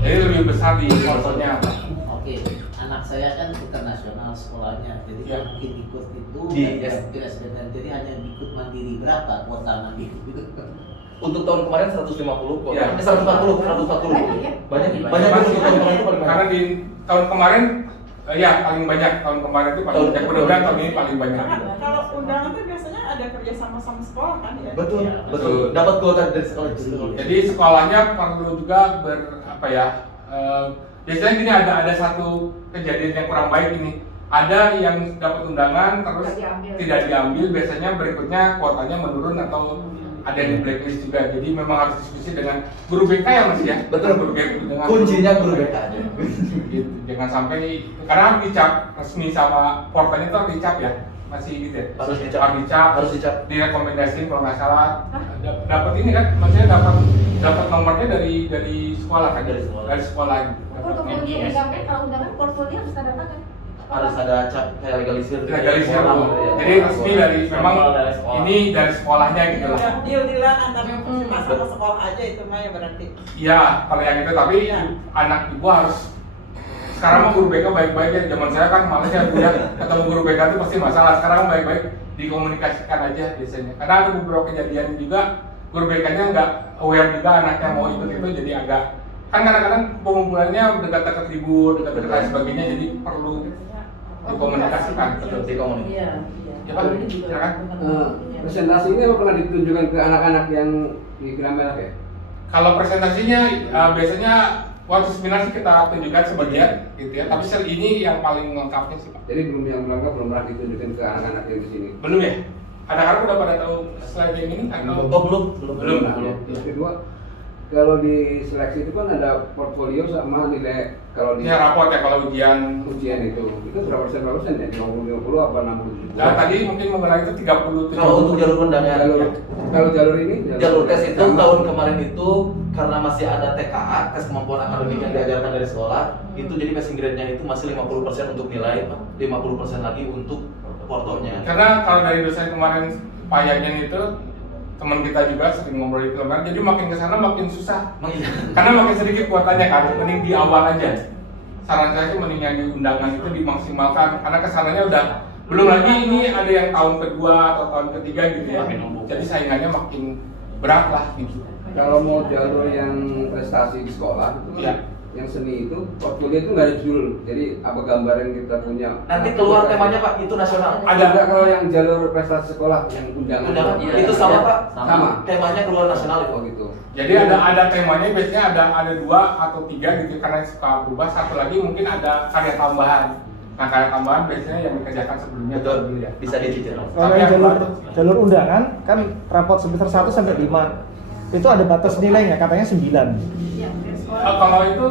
Jadi lebih besar di portonya. Oke, anak saya kan internasional sekolahnya, jadi mungkin ikut itu di SBM, jadi hanya ikut mandiri berapa kuota nanti? Untuk tahun kemarin 150 kuota, 140. Banyak untuk tahun kemarin itu paling banyak. Karena di tahun kemarin paling banyak tahun kemarin itu paling banyak. Mudah-mudahan tahun ini paling banyak. Kalau undangan tuh biasanya ada kerja sama sekolah kan ya? Betul. Dapat kuota dari sekolah. Jadi sekolahnya perlu juga biasanya gini ada satu kejadian yang kurang baik ini. Ada yang dapat undangan terus tidak diambil. Biasanya berikutnya kuotanya menurun atau ada yang di blacklist juga. Jadi memang harus diskusi dengan guru BK ya Mas ya. Betul. Guru BK dengan kuncinya guru BK aja. Gitu. Jangan sampai karena harus dicap resmi sama portalnya itu harus dicap ya. Masih gitu ya. Harus dicap. Direkomendasiin kalau nggak salah. Dapat ini kan, maksudnya dapat nomornya dari sekolah kan? Dari sekolah. Portofolio undangan, kalau undangan portofolio harus tanda tangan. Harus harus ada cap kayak legalisir. Legalisir. Orang, ya. Jadi resmi dari memang dari sekolah. ini dari sekolahnya gitu lah. Udah deal-dealan antara universitas sama sekolah aja itu mah ya berarti. Iya, kalau yang itu tapi Iya. anak ibu harus sekarang mah guru BK baik-baik ya. Zaman saya kan malas ya ketemu guru BK itu pasti masalah. Sekarang baik-baik dikomunikasikan aja biasanya. Karena ada beberapa kejadian juga guru BK-nya nggak aware juga anaknya mau ikut itu, jadi agak kan kadang-kadang pengumpulannya dekat-dekat libur, dekat-dekat lain sebagainya, jadi perlu dikomunikasikan. Betul. Dikomunikasi. Iya. Ya, Pak. Silakan. Presentasi ini apa pernah ditunjukkan ke anak-anak yang di Geram Merah ya? Kalau presentasinya biasanya waktu seminar sih kita tunjukkan sebagian gitu ya, tapi sel ini yang paling lengkapnya sih Pak. Jadi belum yang lengkap belum pernah ditunjukkan ke anak-anak yang di sini. Belum ya? Anak-anak udah pada tahu slide yang ini atau Oh belum. Terus kedua, kalau di seleksi itu kan ada portfolio sama nilai kalau di ini raport ya kalau ujian. ujian itu berapa persen ya? 50 apa 60 70? Nah, tadi mungkin mengenai itu 30 Kalau untuk jalur undangan, Kalau jalur ini jalur tes itu tahun kemarin itu karena masih ada TKA, tes kemampuan akademik yang diajarkan dari sekolah, itu jadi passing grade-nya itu masih 50% untuk nilai, 50% lagi untuk portonya. Karena kalau dari dosen kemarin Pak Yayan itu teman kita juga sering ngobrol di kemarin, jadi makin kesana makin susah. Karena makin sedikit kuotanya kan, mending di awal aja. Saran saya sih mending yang di undangan itu dimaksimalkan, karena kesananya udah belum lagi ini ada yang tahun kedua atau tahun ketiga gitu ya. Jadi saingannya makin berat lah gitu. kalau mau jalur yang prestasi di sekolah itu Iya. yang seni itu portfolio itu nggak ada judul. Jadi apa gambar yang kita punya? Nanti keluar temanya Pak, itu nasional. Ada nggak kalau yang jalur prestasi sekolah yang undangan? Undangan Iya. itu sama Pak, Sama. temanya keluar nasional itu. Oh gitu. Jadi ada temanya biasanya ada 2 atau 3 gitu karena suka berubah. Satu lagi mungkin ada karya tambahan. Nah karya tambahan biasanya yang dikerjakan sebelumnya. Betul, dulu ya. bisa dicicil. Kalau yang jalur undangan kan raport semester 1 sampai 5 itu ada batas nilainya, katanya 9. Iya, dari sekolah. Kalau itu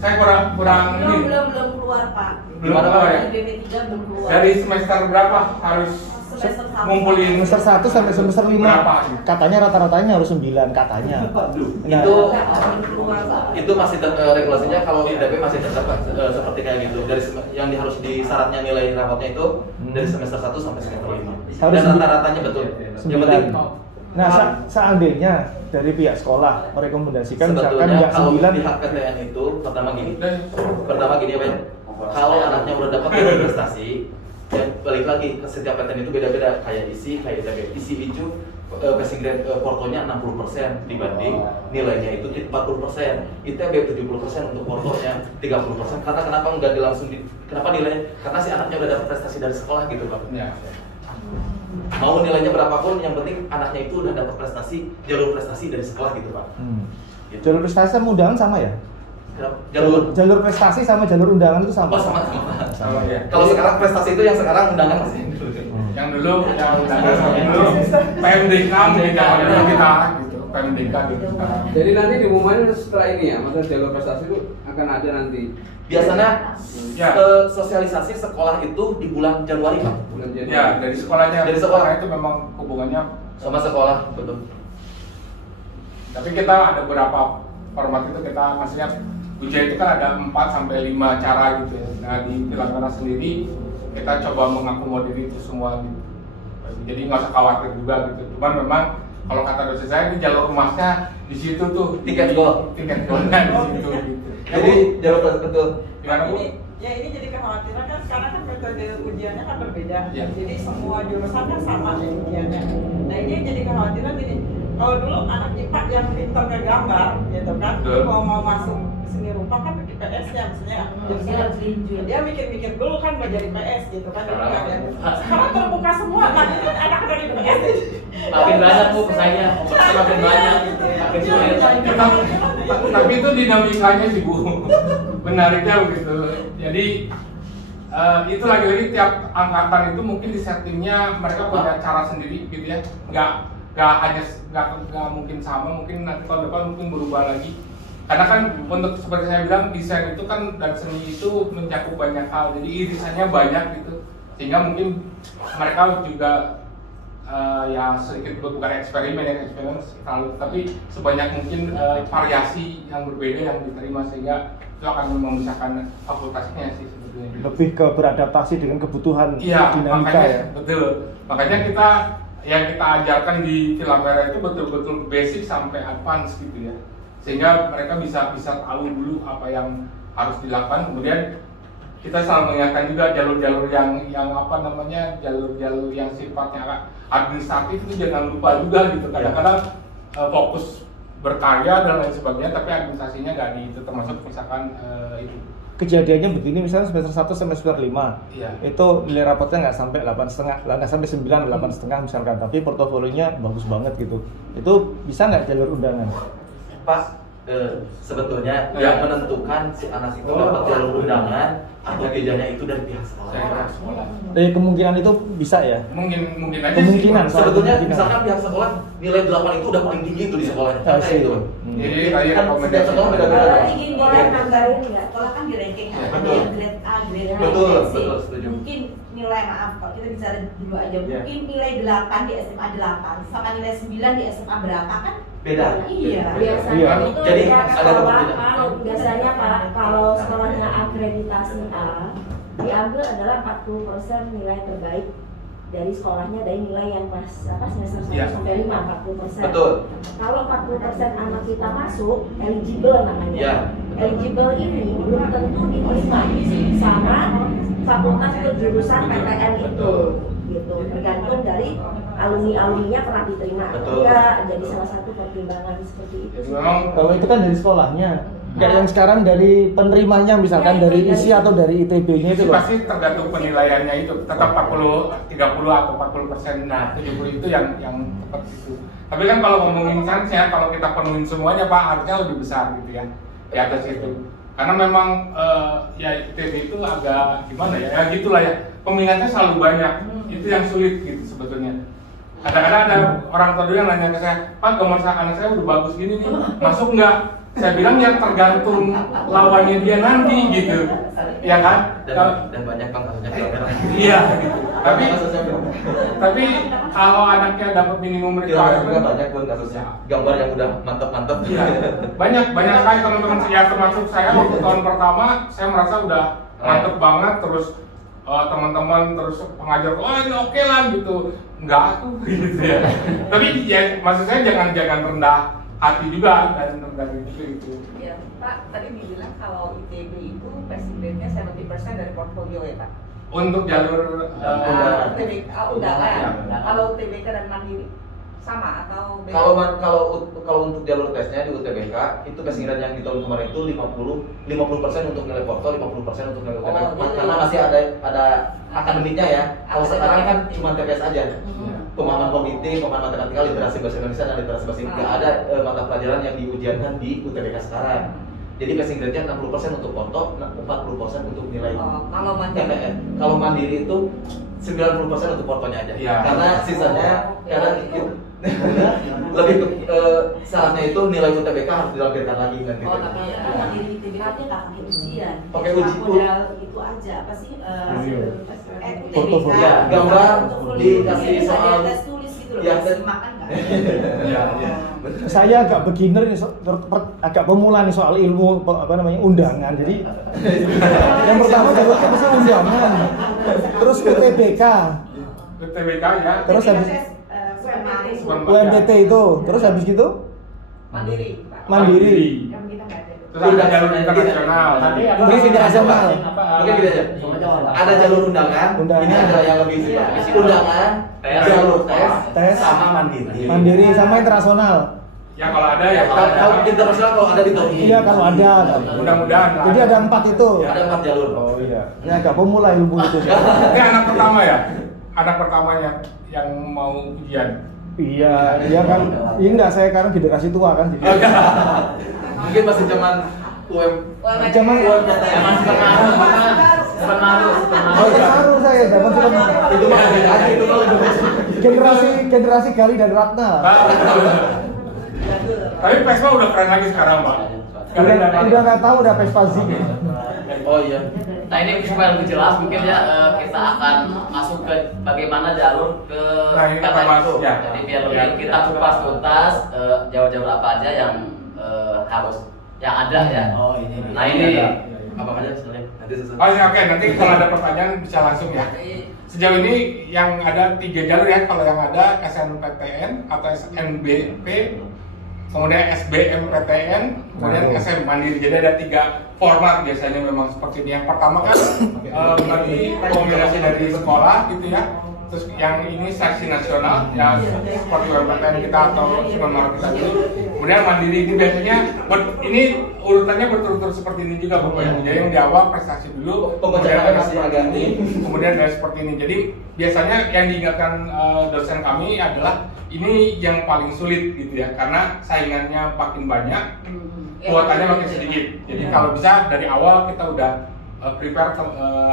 saya kurang ini. belum keluar Pak. Belum keluar ya? Dari BP3 belum keluar. Dari semester berapa harus semester satu. ngumpulin Semester 1 sampai semester 5 berapa? katanya rata-ratanya harus 9 katanya. Nah, Itu Belum keluar Pak. itu masih regulasinya kalau IDP masih tetap seperti kayak gitu. Dari yang harus disyaratnya nilai rapotnya itu dari semester 1 sampai semester 5. Harus Dan rata-ratanya betul. Yang penting Nah, seandainya dari pihak sekolah merekomendasikan misalkan sebetulnya nggak kalau 9, pihak PTN itu pertama gini apa ya? Kalau anaknya udah dapat nilai prestasi, ya balik lagi ke setiap PTN itu beda-beda. Kayak kayak ITB, isi itu passing grade portonya 60% dibanding nilainya itu 40%. ITB 70% untuk portonya, 30%. Karena kenapa nggak kenapa nilainya? Karena si anaknya udah dapat prestasi dari sekolah gitu Pak. Ya. Mau nilainya berapapun, yang penting anaknya itu udah dapat prestasi, jalur prestasi dari sekolah gitu Pak. Gitu. jalur prestasi sama undangan sama ya? Jalur prestasi sama jalur undangan itu sama. Oh, sama. Sama ya. Kalau sekarang prestasi itu yang sekarang undangan masih dulu. Yang dulu PMDK mungkin zaman dulu kita gitu, PMDK gitu. Jadi nanti diumumin setelah ini ya, maksudnya jalur prestasi itu akan ada nanti. Biasanya Ya. sosialisasi sekolah itu di bulan Januari Pak. Bulan Januari. Ya dari sekolahnya. Dari sekolah. Karena itu memang hubungannya. Sama sekolah, betul. Tapi kita ada beberapa format itu kita maksudnya ujian itu kan ada 4 sampai 5 cara gitu ya. Nah di Tilanggana sendiri kita coba mengakomodir itu semua gitu. Jadi nggak usah khawatir juga gitu. Cuman memang kalau kata dosen saya ini jalur emasnya di situ tuh. Tiket gol. Tiket golnya di situ gitu. Jadi jalur betul. Gimana Bu? Ini jadi kekhawatiran kan sekarang kan metode ujiannya kan berbeda. Ya. Jadi semua jurusan kan sama nih ujiannya. Nah ini yang jadi kekhawatiran gini. Kalau dulu anak IPA yang pintar ke gambar, gitu kan, Betul. kalau mau masuk seni rupa kan IPS-nya maksudnya. Dia mikir-mikir dulu kan mau jadi PS gitu kan. Sekarang terbuka semua. Nah ini anak dari IPS. Makin banyak Bu pesaingnya, makin banyak, makin sulit. Tapi itu dinamikanya sih Bu. Menariknya begitu. Jadi itu lagi-lagi tiap angkatan itu mungkin di settingnya mereka punya cara sendiri gitu ya. Nggak mungkin sama, mungkin nanti tahun depan mungkin berubah lagi. Karena kan untuk seperti saya bilang desain itu kan dan seni itu mencakup banyak hal. Jadi irisannya banyak gitu. Sehingga mungkin mereka juga ya sedikit bukan eksperimen terlalu, tapi sebanyak mungkin variasi yang berbeda yang diterima sehingga itu akan memisahkan fakultasnya sih sebetulnya. Lebih ke beradaptasi dengan kebutuhan Iya, dinamika makanya ya. betul. Makanya kita yang kita ajarkan di Villa Merah itu betul-betul basic sampai advance gitu ya. Sehingga mereka bisa tahu dulu apa yang harus dilakukan. Kemudian kita selalu mengingatkan juga jalur-jalur yang apa namanya, jalur-jalur yang sifatnya administratif itu jangan lupa juga gitu. Kadang-kadang fokus berkarya dan lain sebagainya, tapi administrasinya nggak di itu, termasuk misalkan itu. Kejadiannya begini, misalnya semester 1 sampai semester 5 Iya. itu nilai rapotnya nggak sampai 8,5, nggak sampai 9, 8,5 misalkan, tapi portofolionya bagus banget gitu, itu bisa nggak jalur undangan? Pak, sebetulnya yang menentukan si anak itu dapat jalur undangan atau tidaknya itu dari pihak sekolah. Kemungkinan itu bisa ya? Mungkin aja Kemungkinan. sih. Sebetulnya misalkan pihak sekolah nilai 8 itu udah paling tinggi itu di sekolahnya. Karena itu. Jadi kayak Kan setiap sekolah beda-beda. Sekolah nambahin nggak? Sekolah kan di ranking Ya, ada betul. yang grade A, grade B, Betul, grade C. betul, setuju. Mungkin nilai, maaf kalau kita bicara dulu aja, Ya. mungkin nilai 8 di SMA 8 sama nilai 9 di SMA berapa kan? Beda. Iya. Biasanya Iya. itu Jadi tiap ada sekolah, kemungkinan. biasanya Pak, kalau sekolahnya akreditasi A, diambil adalah 40% nilai terbaik dari sekolahnya, dari nilai yang kelas semester 1 Iya. sampai 5, 40%. Betul. Kalau 40% anak kita masuk, eligible namanya. Iya. Eligible ini belum tentu diterima sama fakultas atau jurusan PTN itu, gitu. Tergantung dari alumni-alumninya pernah diterima atau Betul. enggak, jadi salah satu pertimbangan seperti itu. Jadi memang Kalau itu kan dari sekolahnya, kayak yang sekarang dari penerimanya misalkan Ya, dari itu ISI atau dari ITB-nya itu itu loh. pasti tergantung penilaiannya itu, tetap 30 atau 40%, nah 70 itu yang seperti itu. Tapi kan kalau ngomongin chance-nya, kalau kita penuhin semuanya Pak, harusnya lebih besar gitu ya di atas itu. Karena memang ya ITB itu agak gimana ya gitulah ya, peminatnya selalu banyak, itu yang sulit gitu sebetulnya. Kadang-kadang ada orang tua dulu yang nanya ke saya, Pak, gambar anak saya udah bagus gini nih, masuk nggak? Saya bilang ya tergantung lawannya dia nanti gitu, ya kan? Dan banyak Bang kasusnya Villa Merah. Iya, tapi Kasusnya Villa Merah. kalau anaknya dapat minimum Villa Merah juga requirement, banyak Bang kasusnya. Gambar yang udah mantap-mantap. iya, banyak sekali teman-teman ya, termasuk saya waktu tahun pertama saya merasa udah mantep banget, terus teman-teman terus pengajar, wah ini oke lah gitu, nggak aku gitu ya. Tapi ya maksud saya jangan rendah hati juga dan rendah gitu. Ya, Pak, tadi dibilang kalau ITB itu passing grade-nya 70% dari portfolio ya Pak? Untuk jalur UTBK, undangan. Ya. Kalau UTBK dan Mandiri sama atau beda? Kalau untuk jalur tesnya di UTBK itu passing grade yang di tahun kemarin itu 50% untuk nilai porto, 50% untuk nilai UTBK. Oh, gitu. Karena masih ada akademiknya ya. Kalau sekarang kan cuma TPS aja. Pemahaman kognitif, pemahaman matematika, literasi bahasa Indonesia dan literasi bahasa Inggris. Nggak ada mata pelajaran yang diujiankan di UTBK sekarang. Jadi passing grade-nya 60% untuk porto, 40% untuk nilai. Kalau Mandiri? Kalau Mandiri itu 90% untuk portonya aja. Ya. Karena sisanya lebih syaratnya itu nilai UTBK harus dilampirkan lagi kan gitu. Oh, tapi Mandiri ITB itu nggak pakai ujian. Pakai Cuma uji. modal itu aja, apa sih? Portofolio. Ya, gambar dikasih soal. tes tulis gitu loh. Ya, simak kan nggak? Saya agak beginner nih, agak pemula nih soal ilmu undangan. Jadi yang pertama jalurnya pasti undangan, terus UTBK, UTBK ya. terus habis UMPT itu, terus habis gitu Mandiri, Pak. Mandiri. Yang kita nggak ada. Terus ada jalur internasional. Mungkin internasional. Mungkin gini aja. Ada jalur undangan. Ini ada yang lebih undangan, jalur tes, sama mandiri. Mandiri sama internasional. Ya kalau ada ya Kalau internasional kalau ada di tahun ini. Iya kalau ada. Mudah-mudahan. Jadi ada 4 itu. Ada 4 jalur. Oh iya. Ini agak pemula ilmu itu. Ini anak pertama ya? Anak pertamanya yang mau ujian. Iya, iya kan. Iya enggak, saya karena generasi tua kan. Jadi. Mungkin masih zaman Zaman Oh, baru saya zaman film itu mah itu generasi Gali dan Ratna. Tapi Vespa udah keren lagi sekarang Pak. Udah nggak tahu udah Vespa Z. Oh iya. Nah ini supaya lebih jelas mungkin ya kita akan masuk ke bagaimana jalur ke Nah, ini kita PTN masuk, ya. Jadi biar lebih kita kupas tuntas jalur-jalur apa aja yang harus yang ada ya. Oh ini. Nah ini Abang aja sebenarnya. Nanti selesai. Oh ya, oke, nanti kalau ada pertanyaan bisa langsung ya. Sejauh ini yang ada 3 jalur ya, kalau yang ada SNPTN atau SNBP, kemudian SBMPTN, kemudian SM Mandiri. Jadi ada 3 format biasanya memang seperti ini. Yang pertama kan bagi kombinasi dari sekolah gitu ya. Terus yang ini seleksi nasional ya seperti UMPTN kita atau Simanmaro kita dulu. Kemudian Mandiri ini biasanya ini urutannya berturut-turut seperti ini juga Bapak Ibu. Jadi yang di awal prestasi dulu, kemudian ada seperti ini. Jadi biasanya yang diingatkan dosen kami adalah ini yang paling sulit gitu ya, karena saingannya makin banyak, kuotanya makin sedikit. Jadi kalau bisa dari awal kita udah prepare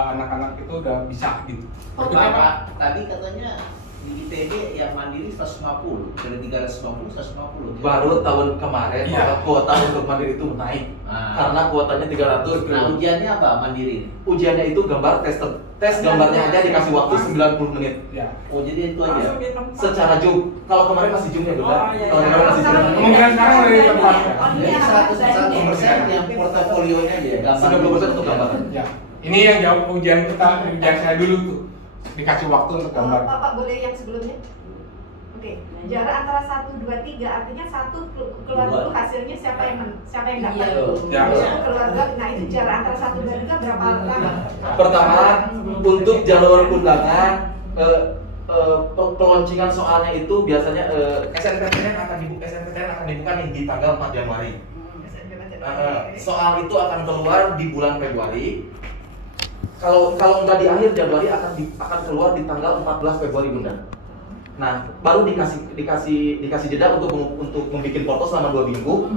anak-anak itu udah bisa gitu. Pak, tadi katanya di ITB yang Mandiri 150, dari 350 150. Baru tahun kemarin kuota untuk Mandiri itu naik. Karena kuotanya 300. Nah, ujiannya apa Mandiri? Ujiannya itu gambar tes gambarnya aja dikasih waktu 90 menit. Ya. Oh, jadi itu aja. Secara Zoom. Kalau kemarin masih Zoom ya, Bunda. Kalau kemarin masih Zoom. Kemungkinan sekarang lebih tepat ya. Jadi 100% yang portofolionya aja. 90% untuk gambar. Ya. Ini yang jawab ujian saya dulu tuh. Dikasih waktu untuk gambar. Pak boleh yang sebelumnya? Oke. Jarak antara 1, 2, 3 artinya 1 keluar dulu hasilnya siapa yang dapat dulu. Ya. Keluar dulu. Nah, itu jarak antara 1, 2, 3 berapa lama? Pertama, untuk jalur undangan peloncingan soalnya itu biasanya SNPTN akan dibuka nih di tanggal 4 Januari. Soal itu akan keluar di bulan Februari. Kalau nggak di akhir Januari akan keluar di tanggal 14 Februari, Bunda. Nah, baru dikasih jeda untuk membuat foto selama 2 minggu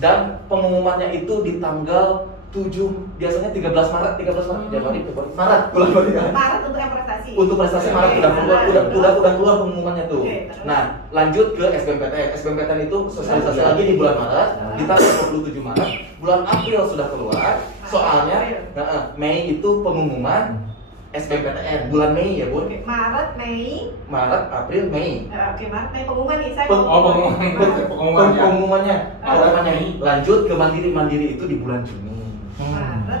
dan pengumumannya itu di tanggal 7, biasanya 13 Maret, Januari, Februari, Maret, bulan Maret untuk yang prestasi. Untuk prestasi Maret udah keluar pengumumannya tuh. Nah, lanjut ke SBMPTN. SBMPTN itu sosialisasi lagi di bulan Maret, di tanggal 27 Maret. Bulan April sudah keluar. Soalnya Mei itu pengumuman SBMPTN bulan Mei ya, Bun. Maret, April, Mei. Oke, Maret, Mei pengumuman nih saya. Pengumumannya. Lanjut ke Mandiri itu di bulan Juni.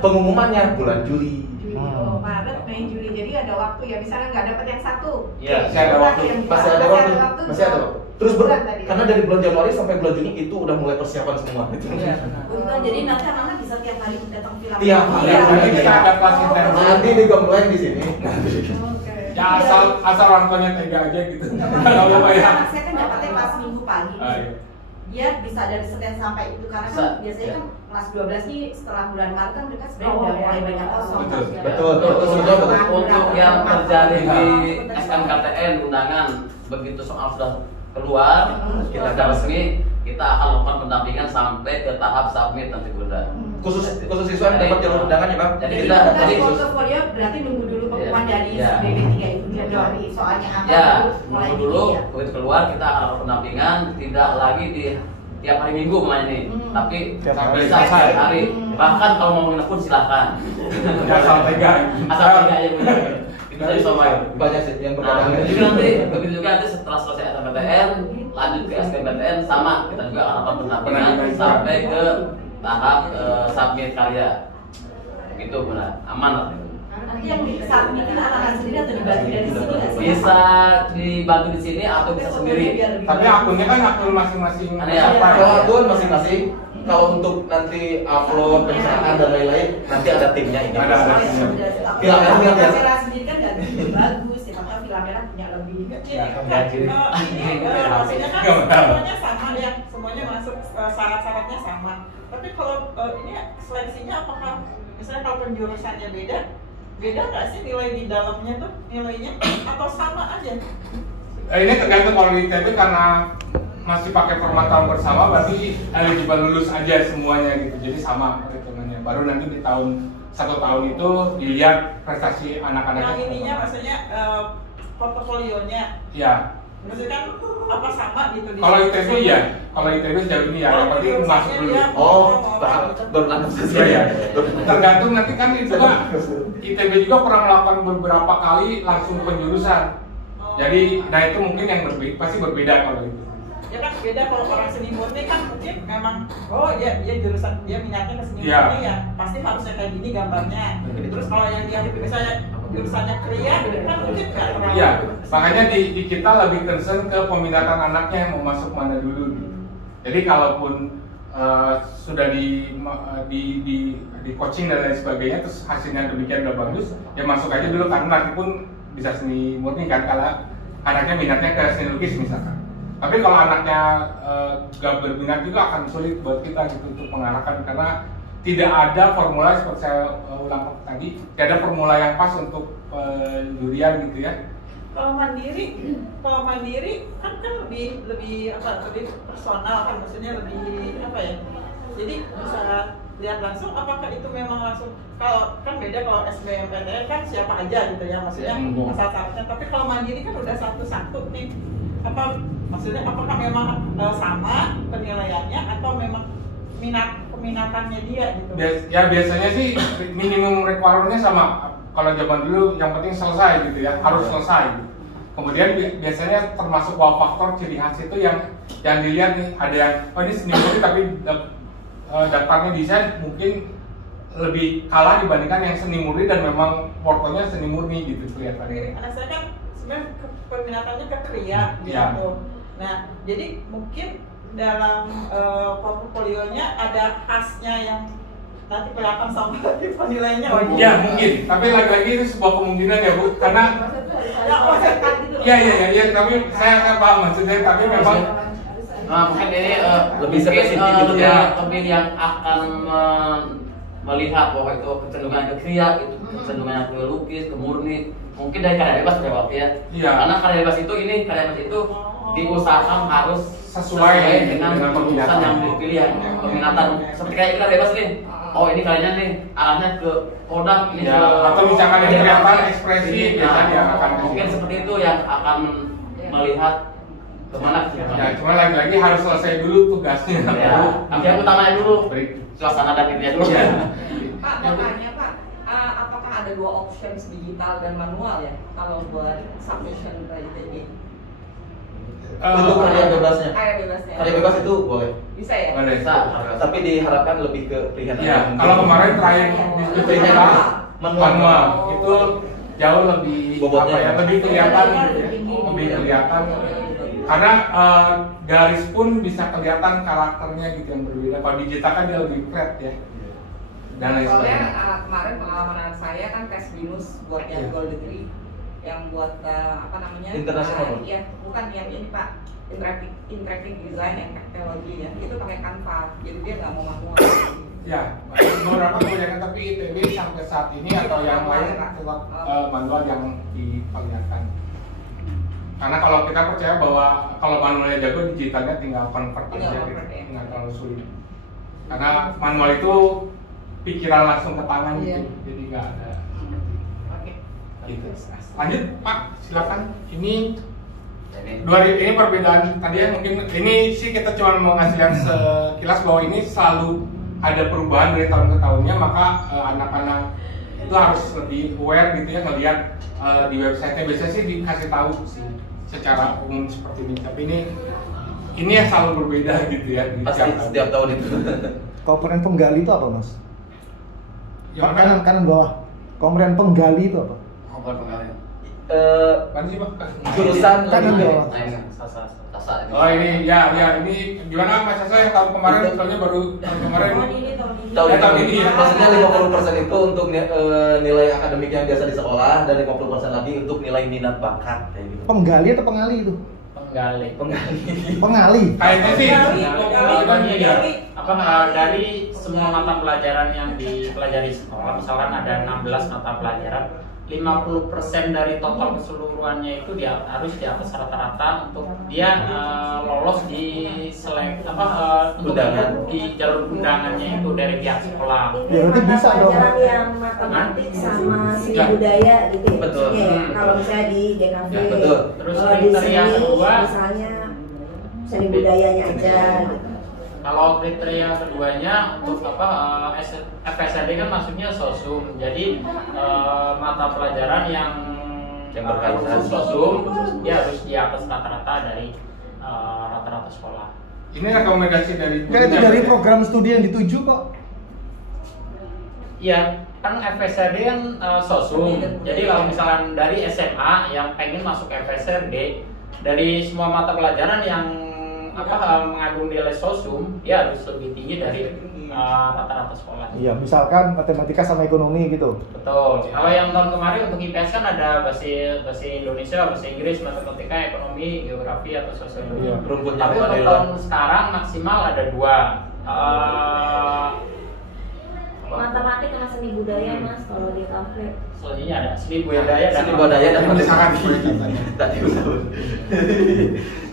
Pengumumannya bulan Juli. Oh, Maret, Mei, Juli. Jadi ada waktu ya. Misalnya nggak dapat yang 1. Iya, masih ada waktu. Masih ada waktu. Terus karena dari bulan Januari sampai bulan Juni itu udah mulai persiapan semua. Jadi nanti anak-anak bisa tiap hari datang film. Tiap hari. Nanti kita ada kelas intern. Nanti digembleng di sini. Ya asal orang tuanya tega aja gitu. Kalau bayar. Saya kan dapatnya pas Minggu pagi. Dia bisa dari Senin sampai itu karena kan biasanya kan kelas 12 nih setelah bulan Maret kan mereka sebenarnya udah mulai banyak kosong. Betul. Untuk yang terjadi di SNKTN undangan, begitu soal sudah keluar, kita resmi, kita akan lakukan pendampingan sampai ke tahap submit nanti, Bunda. Khusus siswa yang dapat jalur undangan ya, Bang. Jadi kita portofolio berarti nunggu dulu pengumuman dari BB3 itu Januari soalnya apa mulai dulu begitu keluar kita akan lakukan pendampingan, tidak lagi di tiap hari Minggu kemarin ini, tapi bisa sehari. Bahkan kalau mau nginep pun silakan. Asal tega aja, Bunda. Bisa disomain. Banyak sih yang berkaitan. Jadi nanti begitu juga nanti setelah selesai SNPTN lanjut ke SBMPTN sama kita juga akan lakukan pendampingan sampai ke tahap submit karya. Gitu, Bunda. Aman lah. Nanti yang submitin anak-anak sendiri atau dibantu dari sini nggak sih? Bisa dibantu di sini atau bisa sendiri. Tapi akunnya kan akun masing-masing. Kalau akun masing-masing. Kalau untuk nanti upload pencerahan dan lain-lain, nanti ada timnya ini. Ada Kamera sendiri kan nggak begitu bagus, ya maka film merah punya lebih. Maksudnya kan semuanya sama ya, semuanya masuk syarat-syaratnya sama. Tapi kalau ini seleksinya apakah misalnya kalau penjurusannya beda nggak sih nilai di dalamnya tuh nilainya atau sama aja? Ini tergantung kalau di ITB karena masih pakai format tahun bersama, berarti eligible lulus aja semuanya gitu, jadi sama perhitungannya. Baru nanti di satu tahun itu dilihat prestasi anak-anak. Yang ininya maksudnya portofolionya. Ya. Maksudnya kan apa sama gitu? Kalau ITB ya, kalau ITB sejauh ini ya, yang penting masuk dulu. Baru lanjut ya. Tergantung nanti kan itu juga ITB juga pernah melakukan beberapa kali langsung penjurusan. Jadi, nah itu mungkin yang pasti berbeda kalau itu. ya kan beda kalau orang seni murni kan mungkin memang dia jurusan dia minatnya ke seni Iya. murni ya pasti harusnya kayak gini gambarnya. Terus kalau yang dia misalnya jurusannya kriya kan mungkin nggak terlalu. Iya, makanya di kita lebih concern ke peminatan anaknya yang mau masuk mana dulu. Jadi kalaupun sudah di coaching dan lain sebagainya, terus hasilnya demikian udah bagus, ya masuk aja dulu karena nanti pun bisa seni murni kan, kalau anaknya minatnya ke seni lukis misalkan. Tapi kalau anaknya gak berminat juga akan sulit buat kita gitu untuk mengarahkan, karena tidak ada formula seperti saya ulang tadi, tidak ada formula yang pas untuk penjurian gitu ya. Kalau mandiri kan lebih personal kan, maksudnya lebih apa ya? Jadi bisa lihat langsung apakah itu memang langsung, kalau kan beda kalau SBMPTN kan siapa aja gitu ya, maksudnya asal syaratnya. Tapi kalau mandiri kan udah satu-satu nih. Maksudnya apakah memang sama penilaiannya atau memang peminatannya dia gitu? Ya biasanya sih minimum requirement-nya sama. Kalau zaman dulu yang penting selesai gitu ya, harus selesai. Kemudian biasanya termasuk wow faktor ciri khas itu yang dilihat nih, ada yang ini seni murni tapi daftarnya desain mungkin lebih kalah dibandingkan yang seni murni dan memang portonya seni murni gitu kelihatannya. Anak saya kan sebenarnya peminatannya ke kriya gitu. Nah, jadi mungkin dalam portfolionya ada khasnya yang nanti kelihatan sama penilaiannya. Ya mungkin, tapi lagi-lagi itu sebuah kemungkinan ya Bu, karena ya, tapi saya paham maksudnya, tapi memang mungkin ini lebih spesifik gitu ya. Lebih yang akan melihat bahwa itu kecenderungan ke kriya, itu kecenderungan ke lukis, ke murni, mungkin dari karya bebas ya Pak ya. Iya. Karena karya bebas itu diusahakan harus sesuai dengan keputusan yang dipilih ya, peminatan. Seperti kayak kita bebas nih. Oh ini karyanya nih arahnya ke produk ini ya, atau misalkan yang kelihatan ekspresi biasanya akan mungkin seperti itu yang akan melihat kemana sih. Ya cuma lagi-lagi harus selesai dulu tugasnya. Ya, yang utamanya dulu suasana dapurnya dulu ya. Pak, mau tanya Pak, apakah ada dua options digital dan manual ya kalau buat submission ke ITB? Untuk karya bebasnya. Karya bebas itu boleh. Bisa ya? Bisa. Tapi diharapkan lebih ke pilihan. Ya, kalau kemarin terakhir diskusi kita manual itu jauh lebih bobotnya ya? lebih kelihatan gitu ya. Lebih kelihatan. Karena garis pun bisa kelihatan karakternya gitu yang berbeda. Kalau digital kan dia lebih flat ya. Dan lain Soalnya sebagainya. kemarin pengalaman saya kan tes binus buat yang gold degree, yang buat apa namanya? Internasional. Iya, bukan yang ini Pak, interactive design and teknologi ya. Itu pakai Canva, jadi dia nggak mau manual. Ya, beberapa kebanyakan tapi ITB sampai saat ini atau yang lain tetap manual yang diperlihatkan. Karena kalau kita percaya bahwa kalau manualnya jago, digitalnya tinggal convert aja, nggak terlalu sulit. Karena manual itu pikiran langsung ke tangan gitu, jadi nggak ada. Gitu. Lanjut Pak, silakan. Ini perbedaan tadi ya, mungkin ini sih kita cuma mau ngasih lihat sekilas bahwa ini selalu ada perubahan dari tahun ke tahunnya, maka anak-anak itu harus lebih aware gitu ya, ngelihat di website-nya. Biasanya sih dikasih tahu sih secara umum seperti ini, tapi ini yang selalu berbeda gitu ya di pasti setiap tahun itu. Komponen penggali itu apa Mas? Ya, kanan bawah. Komponen penggali itu apa? Komponen penggali. Mana sih Pak? Jurusan kanan bawah. Sasa. Oh ini ya ini gimana Mas Sasa yang tahun kemarin, misalnya baru tahun kemarin. Tahun ini ya. Maksudnya 50% itu untuk nilai akademik yang biasa di sekolah, dan 50% lagi untuk nilai minat bakat kayak gitu. Penggali atau pengali itu? Pengali. Kayaknya sih. Dari semua mata pelajaran yang dipelajari sekolah, misalkan ada 16 mata pelajaran, 50% dari total keseluruhannya itu dia harus di atas rata-rata untuk dia lolos di undangan, di jalur undangannya itu dari pihak sekolah. Ya berarti bisa dong. Pelajaran yang matematik sama seni budaya gitu ya. Betul. Kalau misalnya di DKV, Ya, betul. Terus kalau di kriteria sini kedua, misalnya seni budayanya aja gitu. kalau kriteria keduanya untuk FSAD kan maksudnya sosum, jadi mata pelajaran yang berkaitan sosum dia harus di atas rata-rata dari rata-rata rata-rata sekolah. Ini rekomendasi dari Enggak, itu dari program studi yang dituju kok. Iya, kan FSRD kan sosum. Jadi kalau misalnya dari SMA yang pengen masuk FSRD, dari semua mata pelajaran yang mengandung nilai sosum, dia harus lebih tinggi dari rata-rata sekolah. Iya, misalkan matematika sama ekonomi gitu. Betul. Kalau yang tahun kemarin untuk IPS kan ada bahasa Indonesia, bahasa Inggris, matematika, ekonomi, geografi atau sosiologi. Iya. Tapi untuk tahun sekarang maksimal ada 2. Matematik sama seni budaya mas kalau di kafe. Selanjutnya ada seni budaya dan sangat tadi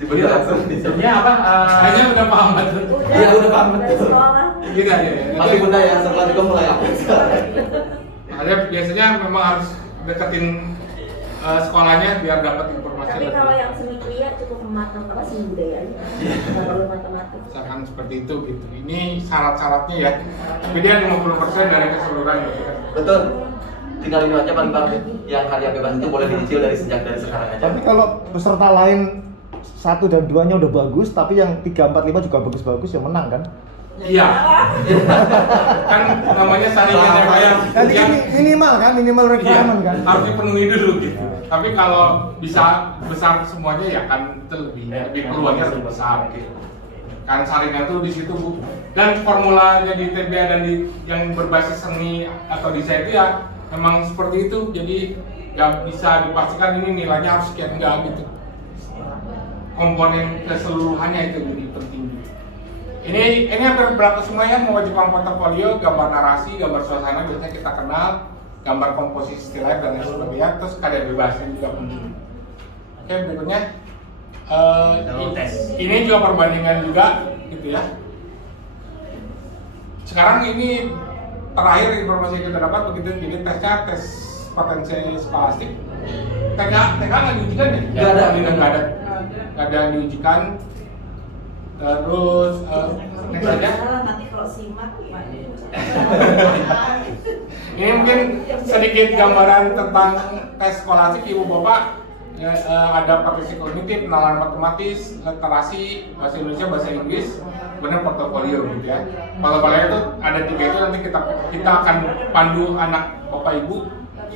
tiba-tiba langsung sebenarnya apa? Kayaknya udah paham betul. Iya udah paham Dari betul. sekolah. Iya. Masih budaya setelah juga mulai apa? Ada biasanya memang harus deketin sekolahnya biar dapat informasi. Tapi kalau yang seni kria cukup matematik seni budaya aja. Nggak perlu matematik. Misalkan seperti itu gitu. Ini syarat-syaratnya ya. Tapi dia 50% dari keseluruhan gitu kan. Betul. Tinggal ini aja Bang, yang karya bebas itu boleh dicicil dari sekarang aja. Tapi kalau peserta lain 1 dan 2-nya udah bagus, tapi yang 3, 4, 5 juga bagus-bagus, yang menang kan? Iya. Kan namanya saringan yang Jadi minimal requirement kan? Harus dipenuhi dulu gitu. Tapi kalau bisa besar semuanya ya kan itu lebih peluangnya lebih besar gitu. Kan saringan tuh di situ Bu. Dan formulanya di TBA dan di yang berbasis seni atau desain itu ya memang seperti itu. Jadi nggak bisa dipastikan ini nilainya harus sekian, enggak gitu. Komponen keseluruhannya itu jadi penting. Ini hampir berlaku semuanya, mewajibkan portofolio, gambar narasi, gambar suasana biasanya kita kenal, gambar komposisi still life dan lain sebagainya, terus karya bebas ini juga penting. Oke, berikutnya ini juga perbandingan juga gitu ya. Sekarang ini terakhir informasi yang kita dapat begitu, jadi tesnya tes potensi skolastik. TK nggak diujikan ya? Nggak ada yang diujikan. Terus next aja. Nanti kalau simak Ini mungkin sedikit gambaran tentang tes skolastik Ibu Bapak. Ada praktisi kognitif, penalaran matematis, literasi, bahasa Indonesia, bahasa Inggris, benar portofolio gitu ya. Portofolio itu ada 3 itu, nanti kita akan pandu anak Bapak Ibu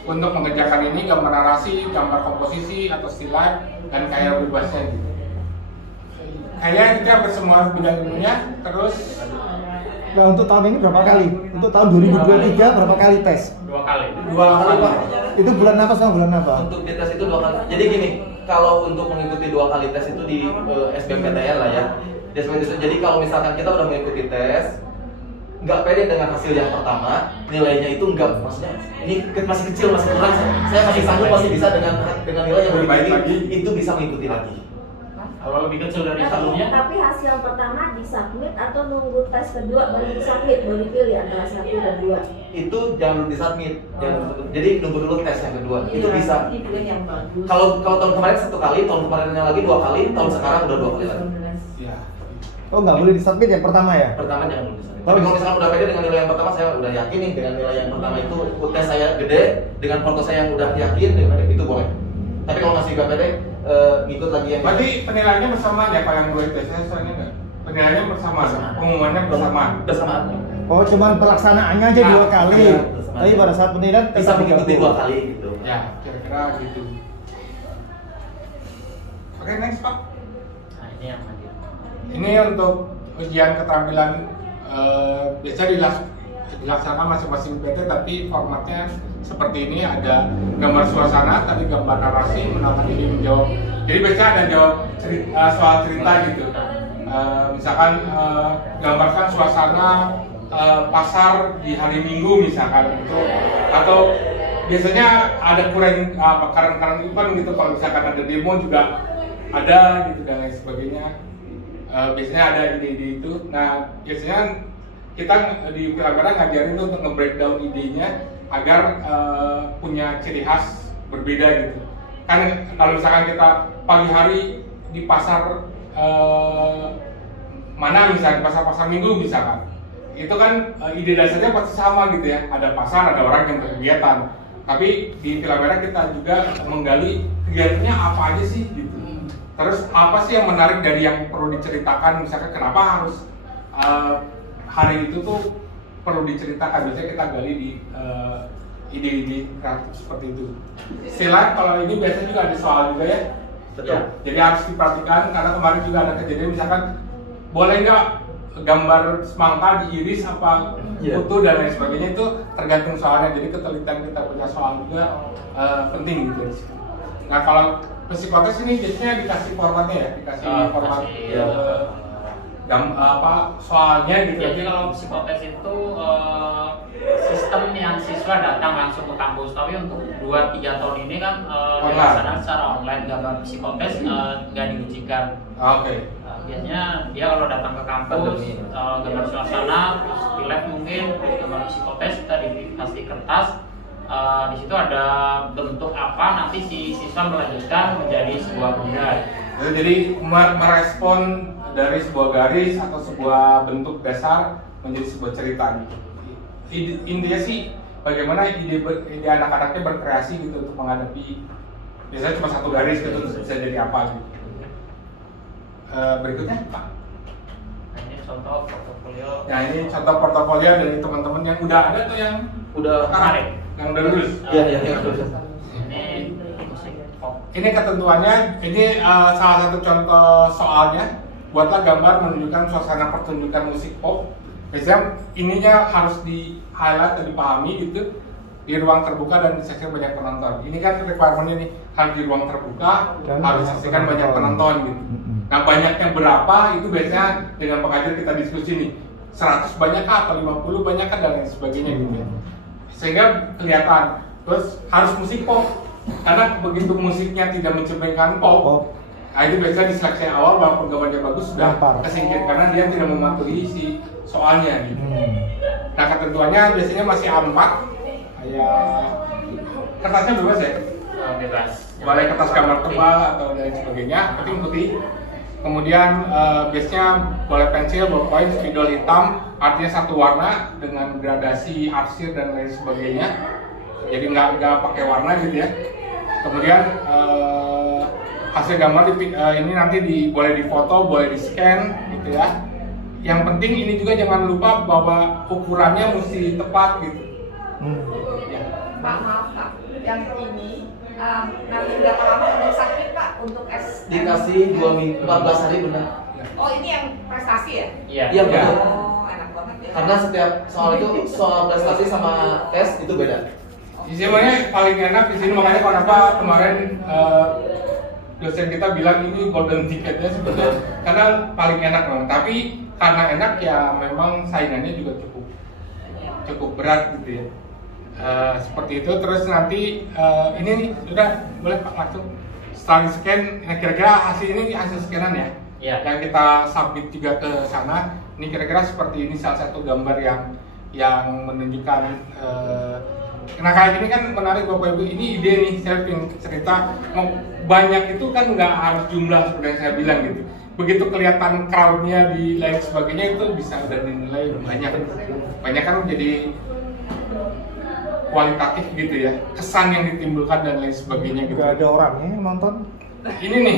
untuk mengerjakan ini, gambar narasi, gambar komposisi atau still life, dan karya bebasnya gitu. Kayaknya kita hampir semua bidang ilmunya. Terus Nah untuk tahun ini berapa kali? Untuk tahun 2023 berapa kali tes? 2 kali. 2 kali Pak. Itu bulan apa sama bulan apa? Untuk di tes itu 2 kali. Jadi gini, kalau untuk mengikuti 2 kali tes itu di SBMPTN lah ya. Jadi kalau misalkan kita udah mengikuti tes, nggak pede dengan hasil yang pertama, nilainya itu nggak, maksudnya ini masih kecil, masih kurang, saya masih sanggup, masih bisa dengan nilai yang lebih baik itu bisa mengikuti lagi. Kalau lebih kecil dari sebelumnya. Tapi hasil pertama disubmit atau nunggu tes kedua baru disubmit, baru dipilih antara 1 dan 2? Itu jangan disubmit, jadi nunggu dulu tes yang kedua. Iya, itu bisa. dipilih yang bagus. Kalau tahun kemarin 1 kali, tahun kemarinnya lagi 2 kali, tahun sekarang udah 2 kali lagi. ya. Oh nggak boleh disubmit yang pertama ya? Pertama jangan dulu disubmit. Tapi kalau misalkan udah pede dengan nilai yang pertama, saya udah yakin nih dengan nilai yang pertama itu tes saya gede, dengan foto saya yang udah yakin, itu boleh. Tapi kalau masih gak pede, ngikut lagi yang. Berarti penilaiannya bersamaan ya Pak yang 2 tes? Saya soalnya nggak. Penilaiannya bersamaan, pengumumannya bersamaan. Bersamaan. Oh cuman pelaksanaannya aja 2 kali. Iya, Tapi pada saat penilaian bisa mengikuti 2 kali gitu. Ya, kira-kira gitu. Oke, next Pak. Nah, ini yang tadi. Ini untuk ujian keterampilan biasa dilaksanakan masing-masing PT, tapi formatnya seperti ini, ada gambar suasana, tadi gambar narasi, menangani ini menjawab. Jadi biasanya ada jawab soal cerita gitu. Misalkan gambarkan suasana pasar di hari Minggu misalkan gitu. Atau biasanya ada current event gitu, kalau misalkan ada demo juga ada gitu dan lain sebagainya. Biasanya ada ide-ide itu. Nah biasanya kita di Piramida ngajarin untuk nge-breakdown idenya agar punya ciri khas berbeda gitu. Kan kalau misalkan kita pagi hari di pasar mana misalnya, pasar Minggu misalkan, itu kan ide dasarnya pasti sama gitu ya, ada pasar, ada orang yang berkegiatan. Tapi di Piramida kita juga menggali kegiatannya apa aja sih gitu. Terus apa sih yang menarik dari yang perlu diceritakan? Misalkan kenapa harus hari itu tuh perlu diceritakan? Biasanya kita gali di ide-ide kreatif seperti itu. Sila kalau ini biasanya juga ada soal juga ya. Betul. Jadi harus diperhatikan karena kemarin juga ada kejadian misalkan boleh nggak gambar semangka diiris apa utuh dan lain sebagainya, itu tergantung soalnya. Jadi ketelitian kita punya soal juga penting gitu. Nah kalau psikotes ini biasanya dikasih formatnya ya, dikasih format soalnya gitu. Jadi kalau psikotes itu sistem yang siswa datang langsung ke kampus, tapi untuk 2-3 tahun ini kan dilaksanakan secara online. Gambar psikotes nggak diujikan. Oke. Biasanya dia kalau datang ke kampus, gambar suasana, terus di lab mungkin, gambar psikotes, kita dikasih kertas. Di situ ada bentuk apa, nanti si siswa melanjutkan menjadi sebuah benda. Jadi merespon dari sebuah garis atau sebuah bentuk dasar menjadi sebuah cerita gitu. Intinya sih bagaimana ide anak-anaknya berkreasi gitu untuk menghadapi biasanya cuma satu garis gitu, terus bisa jadi apa gitu. Berikutnya Pak. Ini contoh portofolio. Nah ini contoh portofolio dari teman-teman yang udah ada tuh yang udah kemarin, yang udah lulus. Iya yang lulus. Ini ketentuannya, ini salah satu contoh soalnya. Buatlah gambar menunjukkan suasana pertunjukan musik pop. Biasanya ininya harus di highlight dan dipahami gitu di ruang terbuka dan disaksikan banyak penonton. Ini kan requirement-nya nih, harus di ruang terbuka, harus disaksikan banyak penonton gitu. Nah banyaknya berapa itu biasanya dengan pengajar kita diskusi nih, 100 banyak kah atau 50 banyak kah dan lain sebagainya gitu ya. Sehingga kelihatan. Terus harus musik pop, karena begitu musiknya tidak mencerminkan pop, nah itu biasanya di seleksi awal walaupun gambarnya bagus sudah kesingkir karena dia tidak mematuhi si soalnya gitu. Nah ketentuannya biasanya masih A4, kayak kertasnya bebas ya? Bebas. Boleh kertas gambar tebal atau lain sebagainya, penting putih. Kemudian biasanya boleh pensil, ballpoint, spidol hitam, artinya satu warna dengan gradasi arsir dan lain sebagainya. Jadi nggak pakai warna gitu ya. Kemudian hasil gambar ini nanti boleh difoto, boleh di scan gitu ya. Yang penting ini juga jangan lupa bahwa ukurannya mesti tepat gitu. Ya. Pak maaf Pak, yang ini nanti berapa lama untuk sakit Pak untuk Dikasih 14 hari benar. Oh ini yang prestasi ya? Iya betul. Oh enak banget ya. Karena setiap soal itu soal prestasi sama tes itu beda. Sebenarnya paling enak di sini, makanya kenapa kemarin dosen kita bilang ini golden ticketnya sebetulnya karena paling enak memang. Tapi karena enak ya memang saingannya juga cukup berat gitu ya. Seperti itu. Terus nanti ini nih udah boleh Pak langsung setelah di scan. Nah kira-kira hasil ini hasil scanan ya? Yang kita submit juga ke sana. Ini kira-kira seperti ini salah satu gambar yang menunjukkan. Nah kayak gini kan menarik Bapak Ibu, ini ide nih, saya ingin cerita. Banyak itu kan nggak harus jumlah seperti yang saya bilang gitu. Begitu kelihatan crowd-nya di lain sebagainya itu bisa udah dinilai banyak kan jadi kualitatif gitu ya, kesan yang ditimbulkan dan lain sebagainya gitu. Gak ada orangnya yang nonton. Ini nih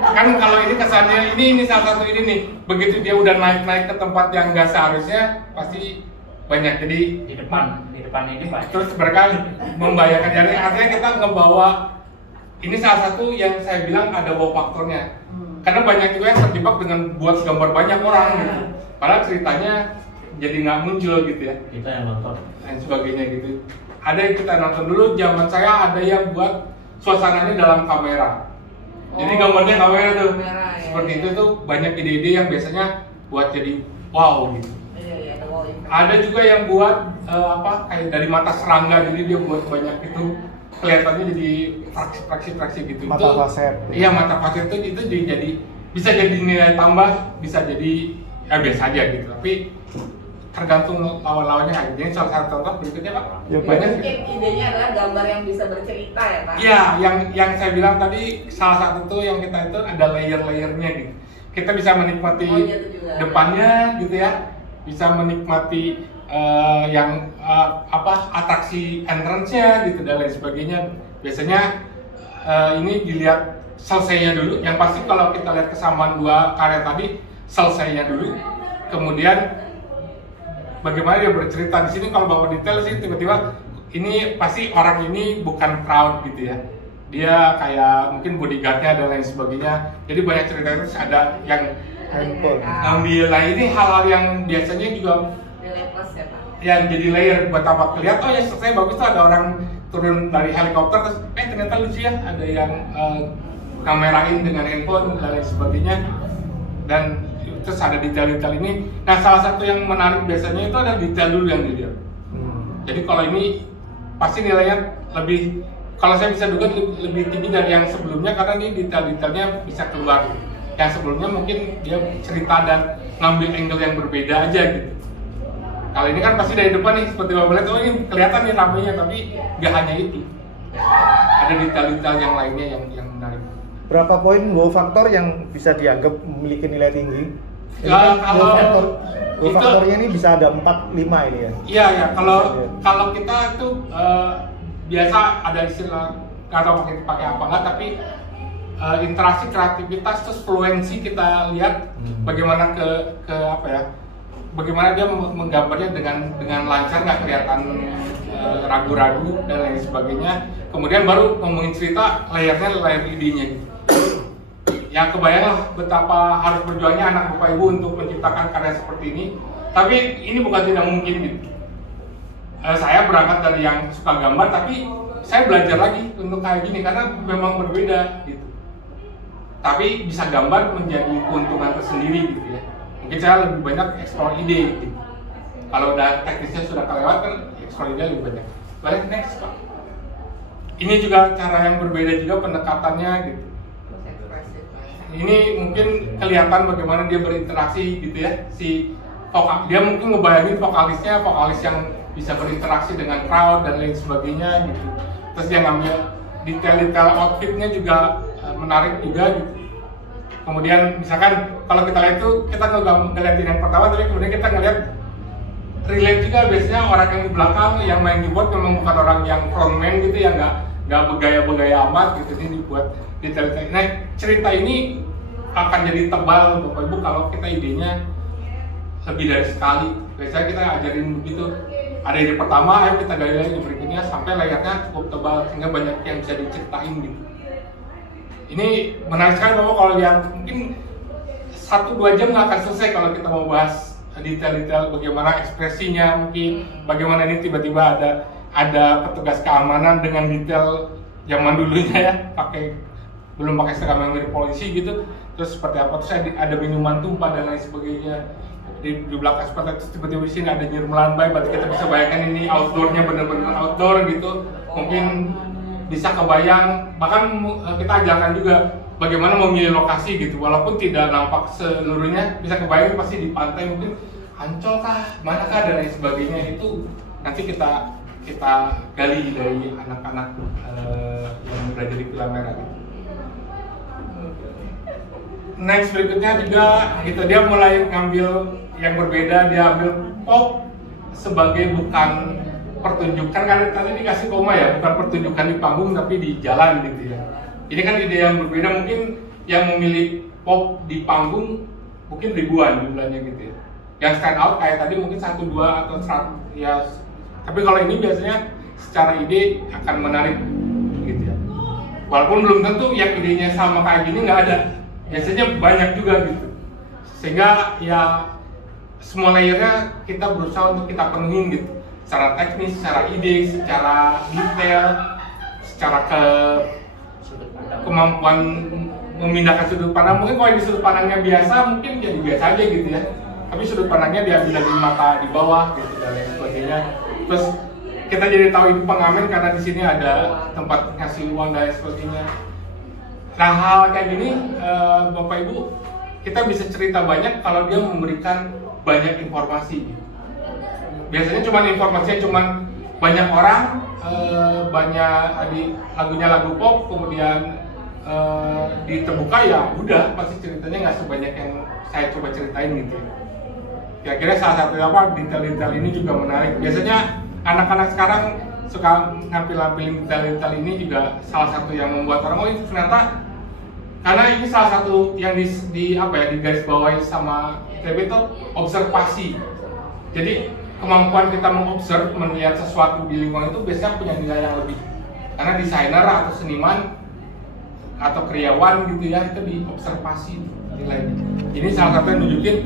kan kalau ini kesannya ini salah satu ini nih, begitu dia udah naik ke tempat yang nggak seharusnya pasti banyak. Jadi di depan ini banyak. Terus mereka membayangkan, jadi artinya kita ngebawa ini salah satu yang saya bilang ada wow faktornya. Karena banyak juga yang terjebak dengan buat gambar banyak orang gitu. Padahal ceritanya jadi nggak muncul gitu ya. Kita yang nonton. Dan sebagainya gitu. Ada yang kita nonton dulu, zaman saya ada yang buat suasananya dalam kamera. Jadi gambarnya kamera tuh. Seperti itu tuh banyak ide-ide yang biasanya buat jadi wow gitu. Ada juga yang buat kayak dari mata serangga, jadi dia buat banyak itu kelihatannya jadi fraksi-fraksi gitu. Mata faset. Iya, mata faset itu jadi bisa jadi nilai tambah, bisa jadi ya biasa aja gitu. Tapi tergantung lawan-lawannya aja. Jadi salah satu contoh berikutnya Pak. Ya, banyak. Mungkin idenya adalah gambar yang bisa bercerita ya Pak. Iya, yang saya bilang tadi salah satu tuh yang kita itu ada layer-layernya gitu. Kita bisa menikmati depannya gitu ya. Bisa menikmati atraksi entrance-nya gitu dan lain sebagainya. Biasanya ini dilihat selesainya dulu. Yang pasti kalau kita lihat kesamaan dua karya tadi, selesainya dulu. Kemudian bagaimana dia bercerita di sini. Kalau bapak detail sih tiba-tiba ini pasti orang ini bukan crowd gitu ya. Dia kayak mungkin bodyguardnya dan lain sebagainya. Jadi banyak cerita itu ada yang ambil. Nah ini hal-hal yang biasanya juga yang jadi layer buat apa kelihatan. Oh ya selesai bagus tuh, ada orang turun dari helikopter terus ternyata lucu ya, ada yang kamerain dengan handphone dan lain sebagainya. Dan terus ada detail-detail ini. Nah salah satu yang menarik biasanya itu ada detail dulu yang dilihat. Jadi kalau ini pasti nilainya lebih, kalau saya bisa duga lebih tinggi dari yang sebelumnya karena ini detail-detailnya bisa keluar. Yang sebelumnya mungkin dia cerita dan ngambil angle yang berbeda aja gitu. Kalau ini kan pasti dari depan nih seperti bapak lihat, oh ini kelihatan nih ramainya, tapi nggak hanya itu. Ada detail-detail yang lainnya yang menarik. Berapa poin wow faktor yang bisa dianggap memiliki nilai tinggi? Kalau wow faktornya ini bisa ada 4-5 ini ya? Iya ya, kalau kita itu biasa ada istilah, nggak tahu pakai apa nggak, tapi interaksi, kreativitas, terus fluensi kita lihat bagaimana ke apa ya, bagaimana dia menggambarnya dengan lancar, nggak kelihatan ragu-ragu dan lain sebagainya. Kemudian baru ngomongin cerita, layarnya layar idenya. Ya kebayang lah betapa harus berjuangnya anak bapak ibu untuk menciptakan karya seperti ini. Tapi ini bukan tidak mungkin gitu. Saya berangkat dari yang suka gambar, tapi saya belajar lagi untuk kayak gini karena memang berbeda gitu. Tapi bisa gambar menjadi keuntungan tersendiri gitu ya. Mungkin saya lebih banyak explore ide gitu. Kalau udah teknisnya sudah kelewat kan explore ide lebih banyak. Balik next Pak. Ini juga cara yang berbeda juga pendekatannya gitu. Ini mungkin kelihatan bagaimana dia berinteraksi gitu ya. Si vokal, dia mungkin ngebayangin vokalisnya, vokalis yang bisa berinteraksi dengan crowd dan lain sebagainya gitu. Terus dia ngambil detail-detail outfitnya juga menarik juga gitu. Kemudian misalkan kalau kita lihat itu, kita ngeliatin yang pertama, tapi kemudian kita ngeliat relate juga biasanya orang yang di belakang yang main keyboard memang bukan orang yang frontman gitu ya, nggak bergaya-bergaya amat gitu. Ini dibuat detail-detail. Nah cerita ini akan jadi tebal Bapak Ibu kalau kita idenya lebih dari sekali. Biasanya kita ajarin begitu. Ada ide pertama, ayo kita gali lagi berikutnya sampai layarnya cukup tebal sehingga banyak yang bisa diceritain gitu. Ini menarik sekali Bapak, kalau yang mungkin 1-2 jam nggak akan selesai kalau kita mau bahas detail-detail bagaimana ekspresinya, mungkin bagaimana ini tiba-tiba ada petugas keamanan dengan detail zaman dulunya ya, belum pakai seragam yang mirip polisi gitu, terus seperti apa, terus ada minuman tumpah dan lain sebagainya di belakang seperti itu, tiba-tiba di sini ada nyir melambai, berarti kita bisa bayangkan ini outdoornya benar-benar outdoor gitu, mungkin bisa kebayang, bahkan kita ajarkan juga bagaimana memilih lokasi gitu, walaupun tidak nampak seluruhnya, bisa kebayang pasti di pantai mungkin Ancol kah, manakah dan lain sebagainya. Itu nanti kita gali dari anak-anak yang belajar di Pilar Merah gitu. Next berikutnya juga gitu, dia mulai ngambil yang berbeda, dia ambil pop sebagai bukan pertunjukan, kan tadi dikasih koma ya, bukan pertunjukan di panggung tapi di jalan gitu ya. Ini kan ide yang berbeda, mungkin yang memilih pop di panggung mungkin ribuan jumlahnya gitu ya. Yang stand out kayak tadi mungkin 1, 2 atau 100 ya. Tapi kalau ini biasanya secara ide akan menarik gitu ya. Walaupun belum tentu yang idenya sama kayak gini nggak ada. Biasanya banyak juga gitu. Sehingga ya semua layernya kita berusaha untuk kita penuhin gitu. Secara teknis, secara ide, secara detail, secara kemampuan memindahkan sudut pandang. Mungkin kalau di sudut pandangnya biasa mungkin jadi biasa aja gitu ya, tapi sudut pandangnya diambil dari mata di bawah gitu dan lain sebagainya. Terus kita jadi tahu ini pengamen karena di sini ada tempat ngasih uang dan lain sebagainya. Nah hal kayak gini Bapak Ibu, kita bisa cerita banyak kalau dia memberikan banyak informasi gitu. Biasanya informasinya cuma banyak orang, banyak lagunya lagu pop, kemudian diterbuka ya udah, pasti ceritanya nggak sebanyak yang saya coba ceritain gitu. Kira-kira salah satu apa detail-detail ini juga menarik. Biasanya anak-anak sekarang suka ngambil-ngambilin detail-detail ini juga salah satu yang membuat orang, oh itu ternyata karena ini salah satu yang di garis bawahi sama ITB itu observasi. Jadi kemampuan kita mengobserv, melihat sesuatu di lingkungan itu biasanya punya nilai yang lebih. Karena desainer atau seniman atau karyawan gitu ya, itu diobservasi nilainya. Ini salah satu yang nunjukin,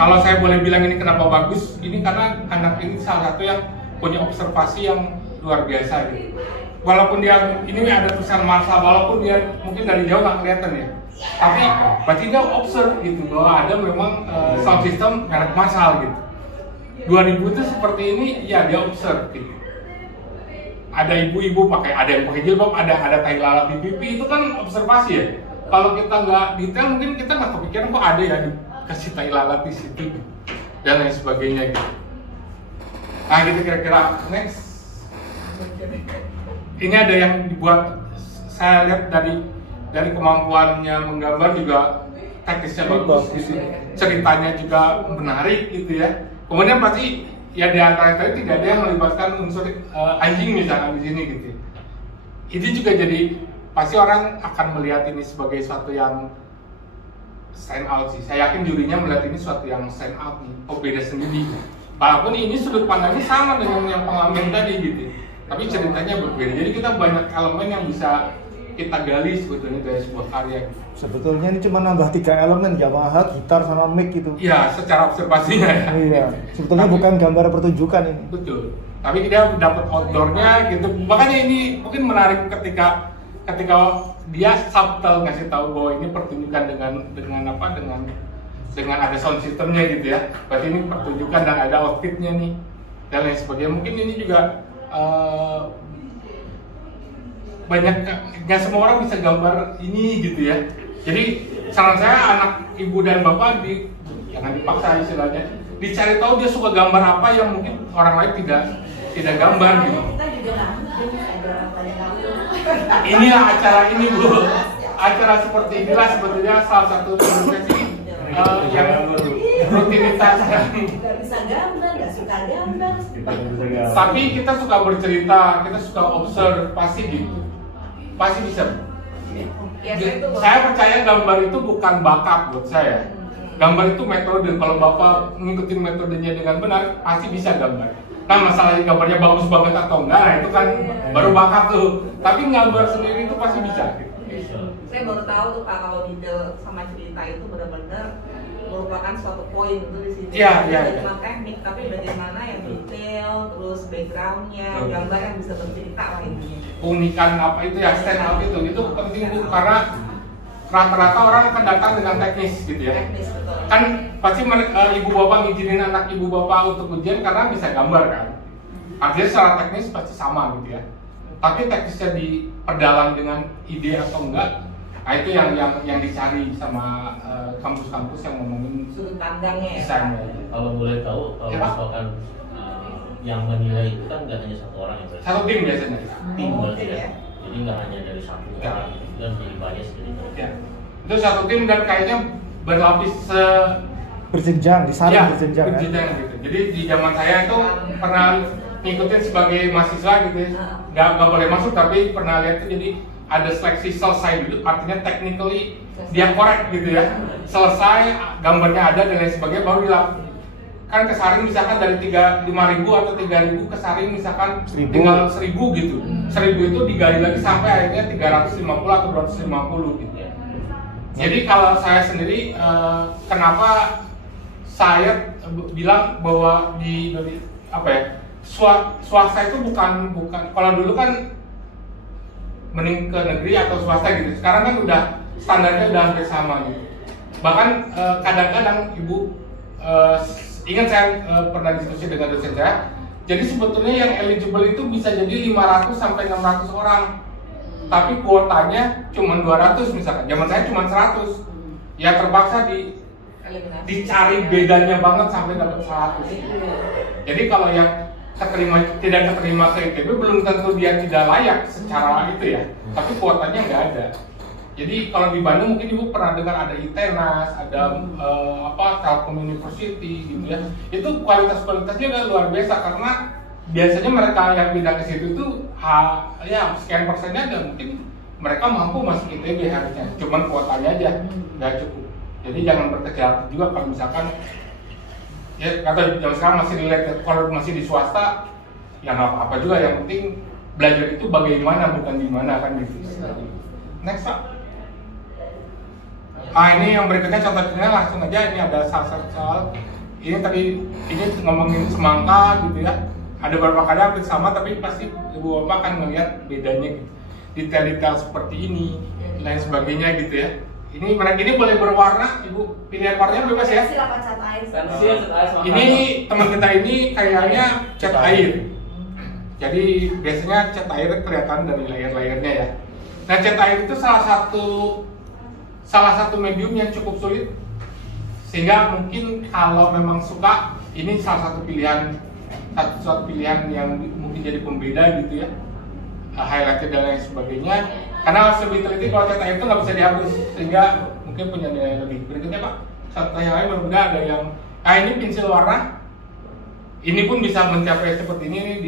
kalau saya boleh bilang ini kenapa bagus, ini karena anak ini salah satu yang punya observasi yang luar biasa gitu. Walaupun dia, ini ada tulisan Marshall, walaupun dia mungkin dari jauh nggak kelihatan ya, tapi berarti dia observe gitu, bahwa ada memang sound system merek Marshall gitu. 2000 itu seperti ini, ya dia observe gitu. Ada ibu-ibu ada yang pakai jilbab, ada tai lalat di pipi, itu kan observasi ya. Kalau kita nggak detail, mungkin kita nggak kepikiran kok ada ya dikasih tai lalat di situ dan lain sebagainya gitu. Nah gitu kira-kira. Next, ini ada yang dibuat, saya lihat dari kemampuannya menggambar juga teknisnya bagus gitu. Ceritanya juga menarik gitu ya. Kemudian pasti ya di antara tadi tidak ada yang melibatkan unsur anjing misalkan di sini gitu. Ini juga jadi pasti orang akan melihat ini sebagai suatu yang stand out sih. Saya yakin jurinya melihat ini suatu yang stand out nih, oh beda sendiri. Walaupun ini sudut pandangnya sama dengan yang pengamen tadi gitu, tapi ceritanya berbeda. Jadi kita banyak elemen yang bisa kita gali sebetulnya dari sebuah karya. Sebetulnya ini cuma nambah 3 elemen, Yamaha, gitar, sama mic gitu. Iya, secara observasinya ya. Iya, sebetulnya bukan gambar pertunjukan ini. Betul. Tapi dia dapat outdoornya gitu. Makanya ini mungkin menarik ketika dia subtle ngasih tahu bahwa ini pertunjukan dengan ada sound systemnya gitu ya. Berarti ini pertunjukan dan ada outfitnya nih dan lain sebagainya. Mungkin ini juga banyak, nggak semua orang bisa gambar ini gitu ya. Jadi saran saya anak ibu dan bapak jangan dipaksa istilahnya, dicari tahu dia suka gambar apa yang mungkin orang lain tidak gambar gitu. Kita juga nggak mungkin ada orang lain tahu. Inilah acara ini Bu, acara seperti inilah sebetulnya salah satu prosesi yang rutinitas. Nggak bisa gambar, nggak suka gambar. Tapi kita suka bercerita, kita suka observasi gitu. Pasti bisa. Saya percaya gambar itu bukan bakat buat saya. Gambar itu metode. Kalau Bapak ngikutin metodenya dengan benar, pasti bisa gambar. Nah masalahnya gambarnya bagus banget atau enggak, nah itu kan baru bakat tuh. Tapi gambar sendiri itu pasti bisa. Saya baru tahu tuh Pak, kalau detail sama cerita itu benar-benar merupakan suatu poin itu di sini. Iya. Cuma teknik, tapi bagaimana yang detail, terus backgroundnya, gambar yang bisa bercerita lah intinya. Unikan apa itu ya, stand out itu penting Bu, karena rata-rata orang akan datang dengan teknis gitu ya. Teknis, betul. Kan pasti ibu bapak ngizinin anak ibu bapak untuk ujian karena bisa gambar kan. Artinya secara teknis pasti sama gitu ya. Tapi teknisnya diperdalam dengan ide atau enggak, nah itu yang dicari sama kampus-kampus yang ngomongin sudut pandangnya ya. Kalau boleh tahu, kalau misalkan yang menilai itu kan nggak hanya satu orang ya, satu tim biasanya. Tim berarti ya. Jadi nggak hanya dari satu orang, itu kan jadi bias jadi. Ya. Itu satu tim dan kayaknya berlapis berjenjang, disaring berjenjang kan? Gitu. Jadi di zaman saya itu pernah ngikutin sebagai mahasiswa gitu ya. Nggak boleh masuk tapi pernah lihat itu, jadi ada seleksi selesai dulu, artinya technically dia korek gitu ya. Selesai, gambarnya ada dan lain sebagainya, baru kan kesaring misalkan dari 5.000 atau 3.000 kesaring misalkan 1.000. tinggal 1.000 gitu. 1.000 itu digali lagi sampai akhirnya 350 atau 250 gitu ya. Jadi kalau saya sendiri kenapa saya bilang bahwa di apa ya, swasta itu bukan kalau dulu kan mending ke negeri atau swasta gitu. Sekarang kan udah standarnya udah hampir sama gitu. Bahkan kadang-kadang ibu ingat saya pernah diskusi dengan dosen saya. Jadi sebetulnya yang eligible itu bisa jadi 500 sampai 600 orang. Tapi kuotanya cuma 200 misalkan. Zaman saya cuma 100. Ya terpaksa dicari bedanya banget sampai dapat 100. Jadi kalau yang tidak keterima ke ITB belum tentu dia tidak layak secara itu ya. Tapi kuotanya nggak ada. Jadi kalau di Bandung mungkin ibu pernah dengar ada ITENAS, ada Telkom University gitu ya. Itu kualitasnya udah luar biasa karena biasanya mereka yang pindah ke situ tuh ya sekian persennya ada, mungkin mereka mampu masuk ITB harusnya, cuman kuotanya aja nggak cukup. Jadi jangan berkecil hati juga kalau misalkan ya kata zaman sekarang masih dilihat kalau masih di swasta ya nggak apa-apa juga, yang penting belajar itu bagaimana bukan di mana kan gitu. Next Pak. Ini yang berikutnya contohnya langsung aja, ini ada salah satu soal. Ini tadi ini ngomongin semangka gitu ya. Ada beberapa kali hampir sama tapi pasti ibu bapak akan melihat bedanya gitu. Detail-detail seperti ini, lain sebagainya gitu ya. Ini mereka ini boleh berwarna, ibu pilihan warnanya bebas ya. Silakan cat air. Ini teman kita ini kayaknya cat air. Jadi biasanya cat air kelihatan dari layer-layernya ya. Nah cat air itu salah satu medium yang cukup sulit, sehingga mungkin kalau memang suka ini salah satu pilihan yang mungkin jadi pembeda gitu ya, highlighter dan lain sebagainya. Karena lebih teliti kalau cat air itu nggak bisa dihapus, sehingga mungkin punya nilai lebih. Berikutnya Pak, contoh yang lain berbeda ada yang, ini pensil warna. Ini pun bisa mencapai seperti ini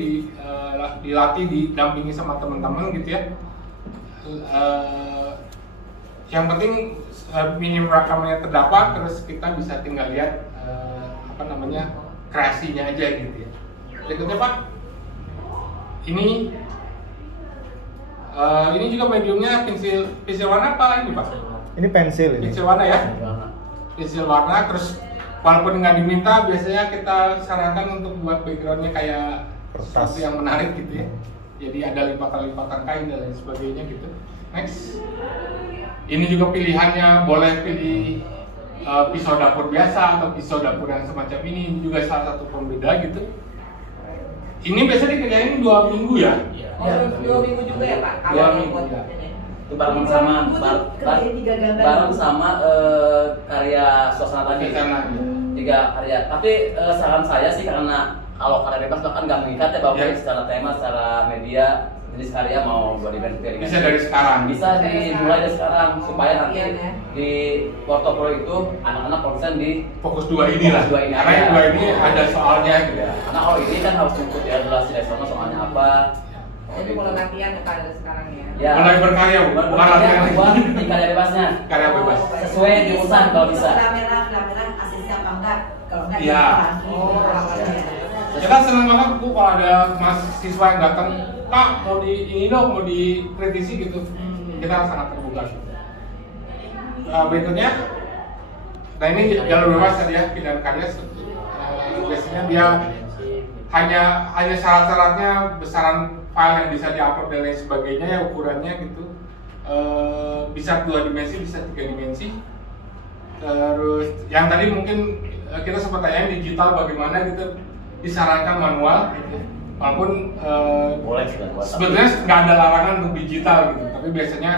dilatih, didampingi sama teman-teman gitu ya. Yang penting minimum rekamannya terdapat, terus kita bisa tinggal lihat kreasinya aja gitu ya. Berikutnya Pak, ini juga mediumnya pensil warna apa ini Pak? Ini pensil ini. Pensil warna ya. Pensil warna, terus walaupun nggak diminta, biasanya kita sarankan untuk buat backgroundnya kayak sesuatu yang menarik gitu ya. Jadi ada lipatan-lipatan kain dan lain sebagainya gitu. Next. Ini juga pilihannya boleh pilih pisau dapur biasa atau pisau dapur yang semacam ini juga salah satu pembeda gitu. Ini biasanya dikerjain 2 minggu ya? Oh, 2 minggu juga ya Pak? 2 minggu ya. Itu bareng sama karya suasana tadi. 3 karya. Tapi saran saya sih, karena kalau karya bebas bahkan nggak mengikat ya Bapak, secara tema, secara media, jenis karya mau buat event bisa dari sekarang. Bisa dimulai dari sekarang supaya nanti di portofolio itu anak-anak konsen di fokus 2 ini lah. Karena yang 2 ini ada soalnya gitu. Karena kalau ini kan harus ikut ya durasi dari sana soalnya apa. Jadi mulai latihan ya dari sekarang ya. Ya. Mulai berkarya, bukan latihan buat di karya bebasnya. Karya bebas. Sesuai jurusan kalau bisa. Kamera asisnya apa enggak? Kalau enggak iya. Kita senang banget Bu kalau ada mahasiswa yang datang, Pak mau mau dikritisi gitu. Kita sangat terbuka. Berikutnya, nah ini jalur bebas tadi ya, pilihan karya. Biasanya dia hanya syarat-syaratnya besaran file yang bisa diupload dan lain sebagainya ya, ukurannya gitu. Bisa 2 dimensi, bisa 3 dimensi. Terus yang tadi mungkin kita sempat tanya digital bagaimana gitu, disarankan manual gitu. Walaupun sebetulnya nggak ada larangan untuk digital gitu, tapi biasanya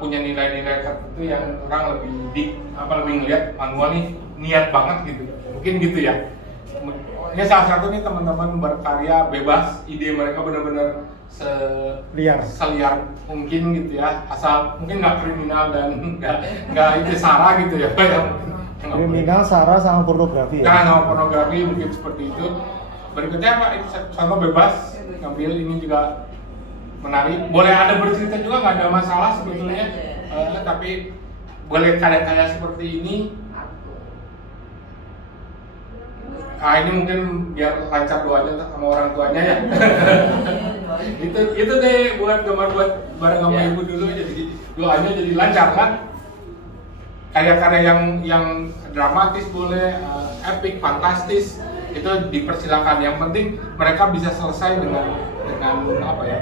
punya nilai-nilai tertentu yang orang lebih ngelihat manual nih niat banget gitu, mungkin gitu ya. Ini salah satu nih teman-teman berkarya bebas, ide mereka benar-benar seliar mungkin gitu ya, asal mungkin nggak kriminal dan nggak itu sara gitu ya Pak ya. Kriminal, sara sama pornografi ya? Nah, sama pornografi mungkin seperti itu. Berikutnya Pak, contoh bebas ngambil ini juga menarik. Boleh ada bercerita juga, nggak ada masalah sebetulnya. Tapi boleh karya-karya seperti ini. Nah ini mungkin biar lancar doanya sama orang tuanya ya. itu deh buat gambar buat bareng sama ibu dulu, jadi doanya jadi lancar kan. Karya-karya yang dramatis boleh, epic, fantastis, itu dipersilakan. Yang penting mereka bisa selesai dengan apa ya?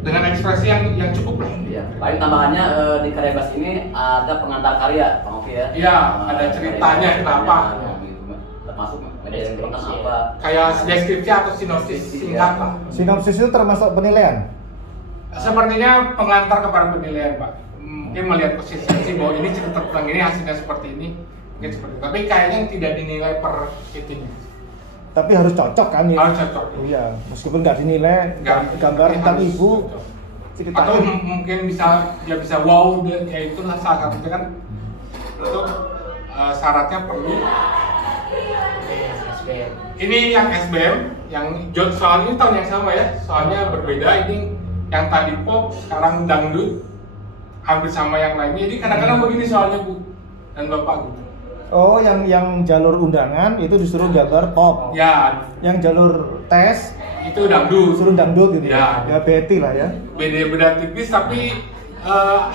Dengan ekspresi yang cukup lah. Iya. Paling tambahannya di karya bebas ini ada pengantar karya, Pak Oki ya. Iya, ada ceritanya kenapa. Termasuk media yang digunakan apa. Kayak deskripsi atau sinopsis singkat lah. Sinopsis itu termasuk penilaian? Sepertinya pengantar kepada penilaian Pak. Mungkin melihat konsistensi bahwa ini cerita tentang ini, hasilnya seperti ini, mungkin seperti itu. Tapi kayaknya tidak dinilai per itunya. Tapi harus cocok kan ya? Harus cocok. Iya, meskipun nggak dinilai, gambar tentang ibu cocok. Atau mungkin bisa wow, ya itulah salah satunya kan. Untuk syaratnya perlu. Ini yang SBM soalnya tahun yang sama ya, soalnya berbeda. Ini yang tadi pop, sekarang dangdut, hampir sama yang lainnya. Jadi kadang-kadang begini soalnya Bu dan Bapak gitu. Oh, yang jalur undangan itu disuruh gambar pop. Ya. Yang jalur tes itu dangdut. Suruh dangdut gitu ya. Ya beti lah ya. Beda tipis tapi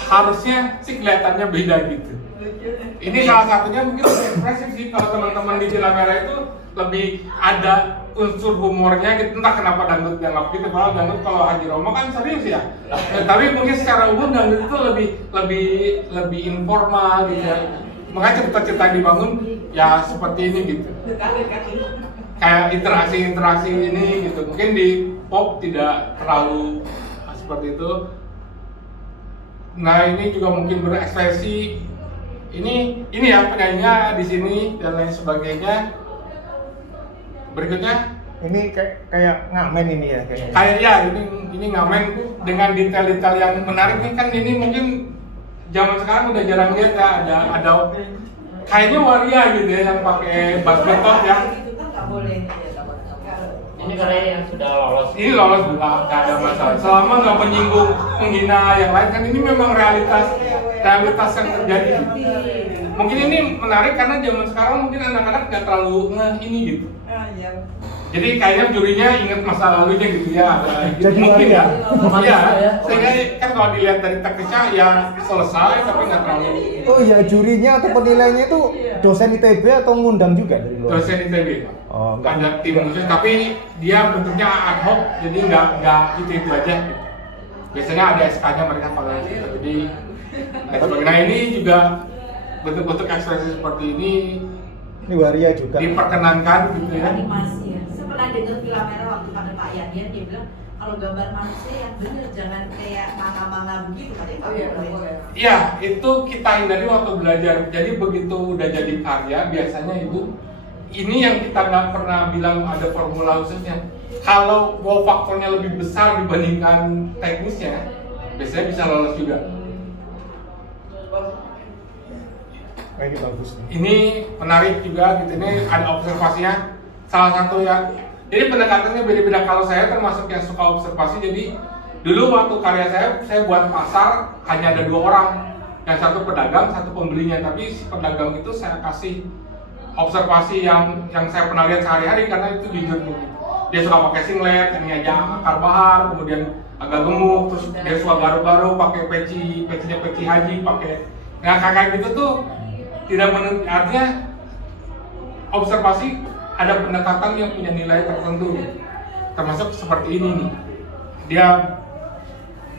harusnya sih kelihatannya beda gitu. Ini salah satunya mungkin lebih ekspresif sih kalau teman-teman di Villa Merah itu lebih ada unsur humornya gitu. Entah kenapa dangdut dianggap gitu. Kalau dangdut kalau Haji Romo kan serius ya. Tapi mungkin secara umum dangdut itu lebih informal gitu ya. Makanya cerita-cerita yang dibangun ya seperti ini gitu. Kayak interaksi ini gitu. Mungkin di pop tidak terlalu seperti itu. Nah ini juga mungkin berekspresi. Ini ya penyanyinya di sini dan lain sebagainya. Berikutnya ini kayak ngamen ini ya kayaknya. Kayak ya ini ngamen dengan detail-detail yang menarik nih kan. Ini mungkin zaman sekarang udah jarang lihat ya, ada kayaknya waria gitu ya yang pakai bass betot ya. Ini karya yang sudah lolos. Ini lolos nggak ada masalah. Selama nggak menyinggung, menghina yang lain kan ini memang realitas yang terjadi. Mungkin ini menarik karena zaman sekarang mungkin anak-anak nggak terlalu ini gitu. Jadi kayaknya jurinya ingat masa lalunya gitu ya. Jadi mungkin ya. Iya. Sehingga kan kalau dilihat dari teknisnya ya selesai tapi nggak terlalu. Oh iya, jurinya atau penilainya itu dosen ITB atau ngundang juga dari luar? Dosen ITB. Oh, nggak ada tim khusus, tapi dia bentuknya ad hoc, jadi nggak itu aja. Biasanya ada SK-nya mereka kalau gitu. Jadi nah ini juga bentuk-bentuk ekspresi seperti ini. Ini waria juga. Diperkenankan gitu ya. Animasi ya. Saya pernah dengar Villa Merah waktu pada Pak Yadian, dia bilang kalau gambar manusia yang benar, jangan kayak manga-manga begitu. Iya, itu kita hindari waktu belajar. Jadi begitu udah jadi karya, biasanya itu ini yang kita nggak pernah bilang ada formula khususnya. Kalau wow faktornya lebih besar dibandingkan teknisnya, biasanya bisa lolos juga. Ini bagus. Ini menarik juga gitu. Ini ada observasinya. Salah satu yang jadi pendekatannya beda-beda. Kalau saya termasuk yang suka observasi. Jadi dulu waktu karya saya buat pasar hanya ada 2 orang. Yang satu pedagang, satu pembelinya. Tapi si pedagang itu saya kasih observasi yang saya pernah lihat sehari-hari karena itu jujur gitu. Dia suka pakai singlet, ini aja akar bahar, kemudian agak gemuk, terus dia suka garuk-garuk, pakai pecinya peci haji, pakai kayak gitu tuh. Tidak artinya observasi ada pendekatan yang punya nilai tertentu, termasuk seperti ini nih. Dia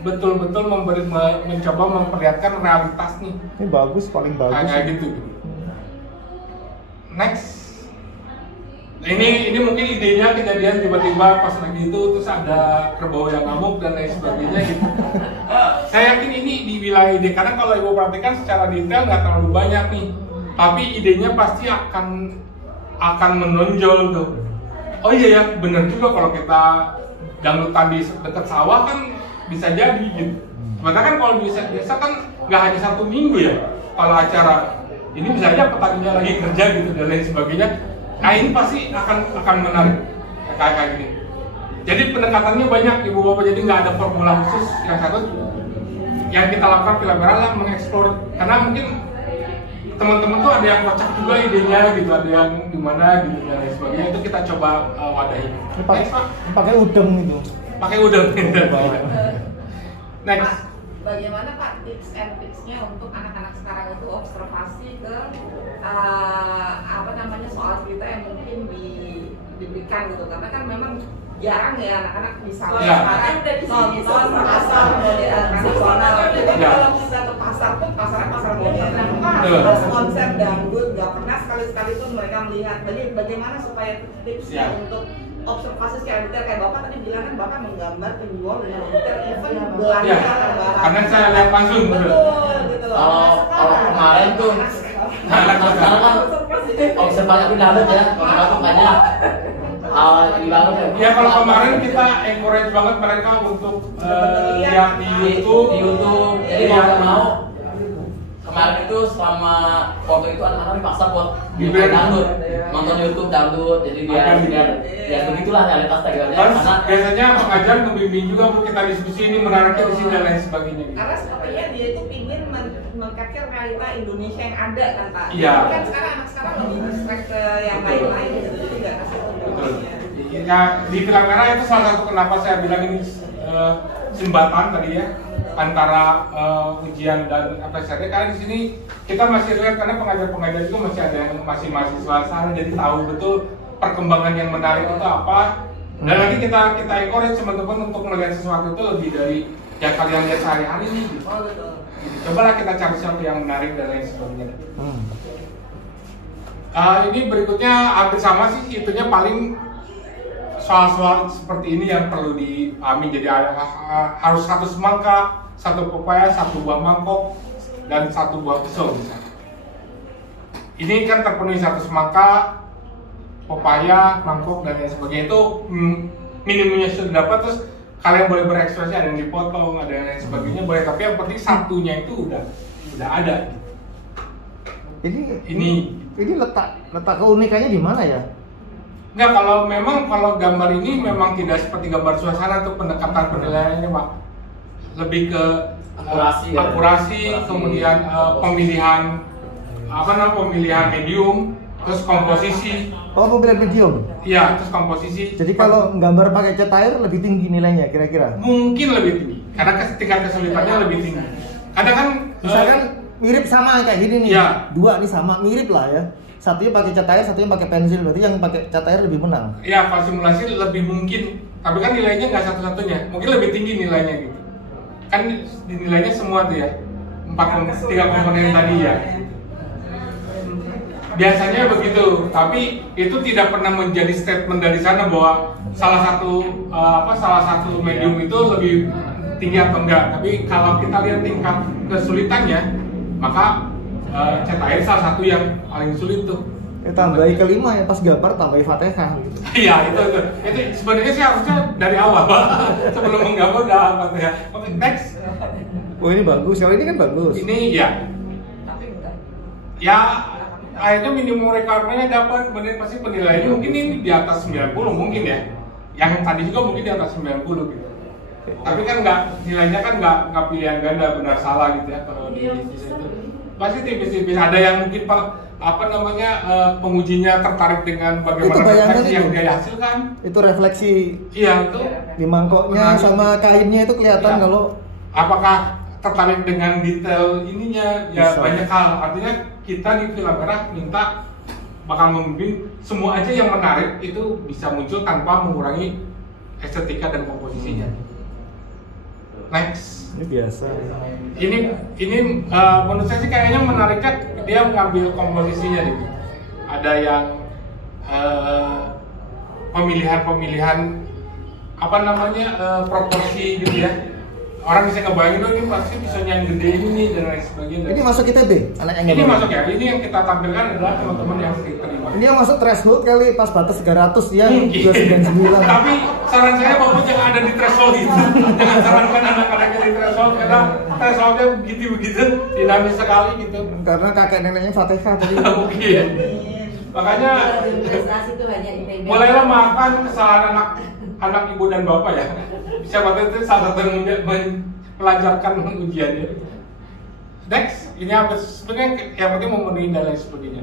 betul-betul mencoba memperlihatkan realitas nih. Ini bagus, paling bagus. Kayak gitu. Next. Ini mungkin idenya kejadian tiba-tiba pas lagi itu terus ada kerbau yang ngamuk dan lain sebagainya gitu. Saya yakin ini di wilayah ide karena kalau ibu perhatikan secara detail nggak terlalu banyak nih, tapi idenya pasti akan menonjol tuh. Oh iya ya, bener juga kalau kita dangdutan di dekat sawah kan bisa jadi gitu. Sementara kan kalau biasa kan nggak hanya 1 minggu ya kalau acara ini bisa aja petaninya lagi kerja gitu dan lain sebagainya. Nah ini pasti akan menarik kayak gini. Jadi pendekatannya banyak ibu bapak, jadi nggak ada formula khusus. Yang satu yang kita lakukan Villa Merah lah mengeksplor, karena mungkin teman-teman tuh ada yang kocak juga idenya gitu, ada yang gimana gitu dan lain sebagainya. Itu kita coba wadahi. Pakai udeng itu. Pakai udeng. Next. Bagaimana Pak tips and tricksnya untuk anak-anak sekarang itu observasi ke soal cerita yang mungkin diberikan gitu, karena kan memang jarang ya anak-anak bisa sekarang nonton pasar tradisional. Jadi kalau bisa ke pasar pun pasarnya pasar modern, terus konsep dangdut nggak pernah sekali-sekali pun mereka melihat. Jadi bagaimana supaya tipsnya untuk observasi secara detail, kayak Bapak tadi bilang kan Bapak menggambar penjual dengan detail, even belanja karena saya lihat langsung betul gitu loh. Kalau kemarin tuh sekarang kan observasi dangdut ya, kalau banyak ya kalau kemarin kita encourage banget mereka untuk lihat di YouTube. Jadi mau kemarin itu selama foto itu anak-anak dipaksa buat dangdut, nonton YouTube dangdut, jadi ya begitulah realitas Tegalnya. Karena biasanya pengajar ngebimbing juga Bu, kita diskusi ini menariknya di sini dan lain sebagainya. Karena sepertinya dia itu ingin mengcapture realita Indonesia yang ada kan Pak. Iya. Kan sekarang anak sekarang lebih distract ke yang lain-lain gitu, jadi nggak kasih betul. Ya, di Film Merah itu salah satu kenapa saya bilang ini jembatan tadi ya antara ujian dan apresiasi, karena di sini kita masih lihat karena pengajar-pengajar itu masih ada yang masih mahasiswa sana, jadi tahu betul perkembangan yang menarik itu apa. Dan lagi kita encourage teman-teman untuk melihat sesuatu itu lebih dari yang kalian lihat sehari-hari nih. Cobalah kita cari sesuatu yang menarik dan lain sebagainya. Ini berikutnya hampir sama sih, itunya paling soal-soal seperti ini yang perlu dipahami. Jadi harus 1 semangka, 1 pepaya, 1 buah mangkok, dan 1 buah pisau misalnya. Ini kan terpenuhi 1 semangka, pepaya, mangkok, dan lain sebagainya. Itu minimumnya sudah dapat, terus kalian boleh berekspresi, ada yang dipotong, ada yang lain sebagainya boleh, tapi yang penting satunya itu udah ada. Ini letak keunikannya di mana ya? Enggak, kalau gambar ini memang tidak seperti gambar suasana tuh pendekatan penilaiannya Pak. Lebih ke akurasi, kemudian pemilihan pemilihan medium, terus komposisi. Oh, pemilihan medium. Iya, terus komposisi. Jadi kalau gambar pakai cat air lebih tinggi nilainya kira-kira? Mungkin lebih tinggi, karena tingkat kesulitannya lebih tinggi. Kadang kan misalkan mirip sama kayak gini nih. Ya. 2 nih sama mirip lah ya. Satunya pakai cat air, satunya pakai pensil, berarti yang pakai cat air lebih menang. Iya, kalau simulasi lebih mungkin, tapi kan nilainya nggak satu-satunya, mungkin lebih tinggi nilainya gitu. Kan nilainya semua tuh ya, 3 komponen tadi ya. Biasanya begitu, tapi itu tidak pernah menjadi statement dari sana bahwa salah satu medium itu lebih tinggi atau enggak. Tapi kalau kita lihat tingkat kesulitannya, maka cat air salah satu yang paling sulit tuh. Tambahi kelima ya, pas gambar tambahi Fatihah gitu. Iya, itu sebenarnya sih harusnya dari awal sebelum menggambar udah Fatihah. Oke, next. Oh, ini bagus, kalau ini kan bagus. Ini ya akhirnya minimum requirement-nya dapat, kemudian pasti penilaiannya mungkin ini di atas 90 mungkin ya. Yang tadi juga mungkin di atas 90 gitu. Tapi kan nilainya kan nggak pilihan ganda benar salah gitu ya kalau di situ. Pasti tipis-tipis, ada yang mungkin pengujinya tertarik dengan bagaimana refleksi yang dia hasilkan. Itu refleksi. Iya, itu di mangkoknya sama kainnya itu kelihatan kalau apakah tertarik dengan detail ininya ya. Bisa. Banyak hal, artinya kita di Film Merah minta bakal membimbing semua aja yang menarik itu bisa muncul tanpa mengurangi estetika dan komposisinya. Next. Ini biasa. Ini menurut saya sih kayaknya menariknya dia mengambil komposisinya nih. Ada yang pemilihan proporsi gitu ya. Orang bisa ngebayangin ini pasti pisaunya yang gede ini nih dan lain sebagainya. Ini masuk ITB, anak yang ini masuk ya. Ini yang kita tampilkan adalah teman-teman yang diterima. Ini yang masuk threshold kali pas batas 300 dia 299. Tapi saran saya Bapak jangan ada di threshold itu. Jangan sarankan anak-anaknya di threshold karena thresholdnya begitu dinamis sekali gitu. Karena kakek neneknya Fatihah tadi. Mungkin. Makanya mulailah maafkan kesalahan anak ibu dan bapak ya. Siapa tahu itu salah satu yang melancarkan ujiannya. Next, ini apa sebenarnya yang penting memenuhi dan lain sebagainya.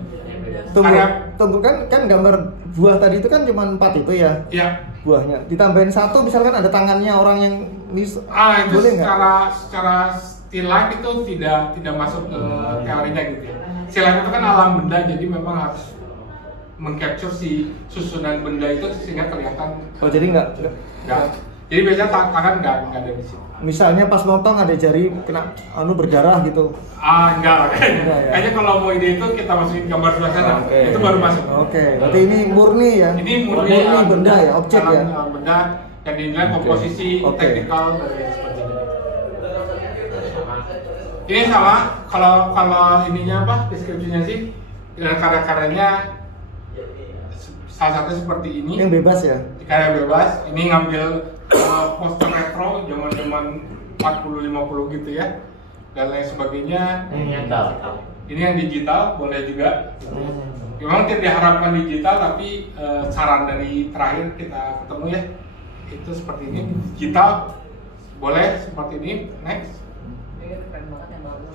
Tunggu kan gambar buah tadi itu kan cuma 4 itu ya. Iya. Buahnya. Ditambahin 1 misalkan ada tangannya orang yang itu boleh secara still life itu tidak masuk ke teorinya gitu ya. Still life itu kan alam benda, jadi memang harus mengcapture si susunan benda itu sehingga kelihatan. Oh, jadi enggak. Jadi biasanya tangan nggak ada di situ. Misalnya pas motong ada jari kena berdarah gitu. Enggak ya. Kayaknya kalau mau ide itu kita masukin gambar suasana. Itu baru masuk. Oke. Berarti ini murni ya. Ini murni benda ya, objek ya. Benda yang dinilai komposisi, teknikal dan lain sebagainya. Ini sama kalau ininya deskripsinya sih dan karya-karyanya salah satu seperti ini. Yang bebas ya. Karya bebas. Ini ngambil poster retro zaman 40-50 gitu ya. dan lain sebagainya. Ini yang digital boleh juga. Memang tidak diharapkan digital, tapi saran dari terakhir kita ketemu ya, itu seperti ini. Digital boleh seperti ini. Next.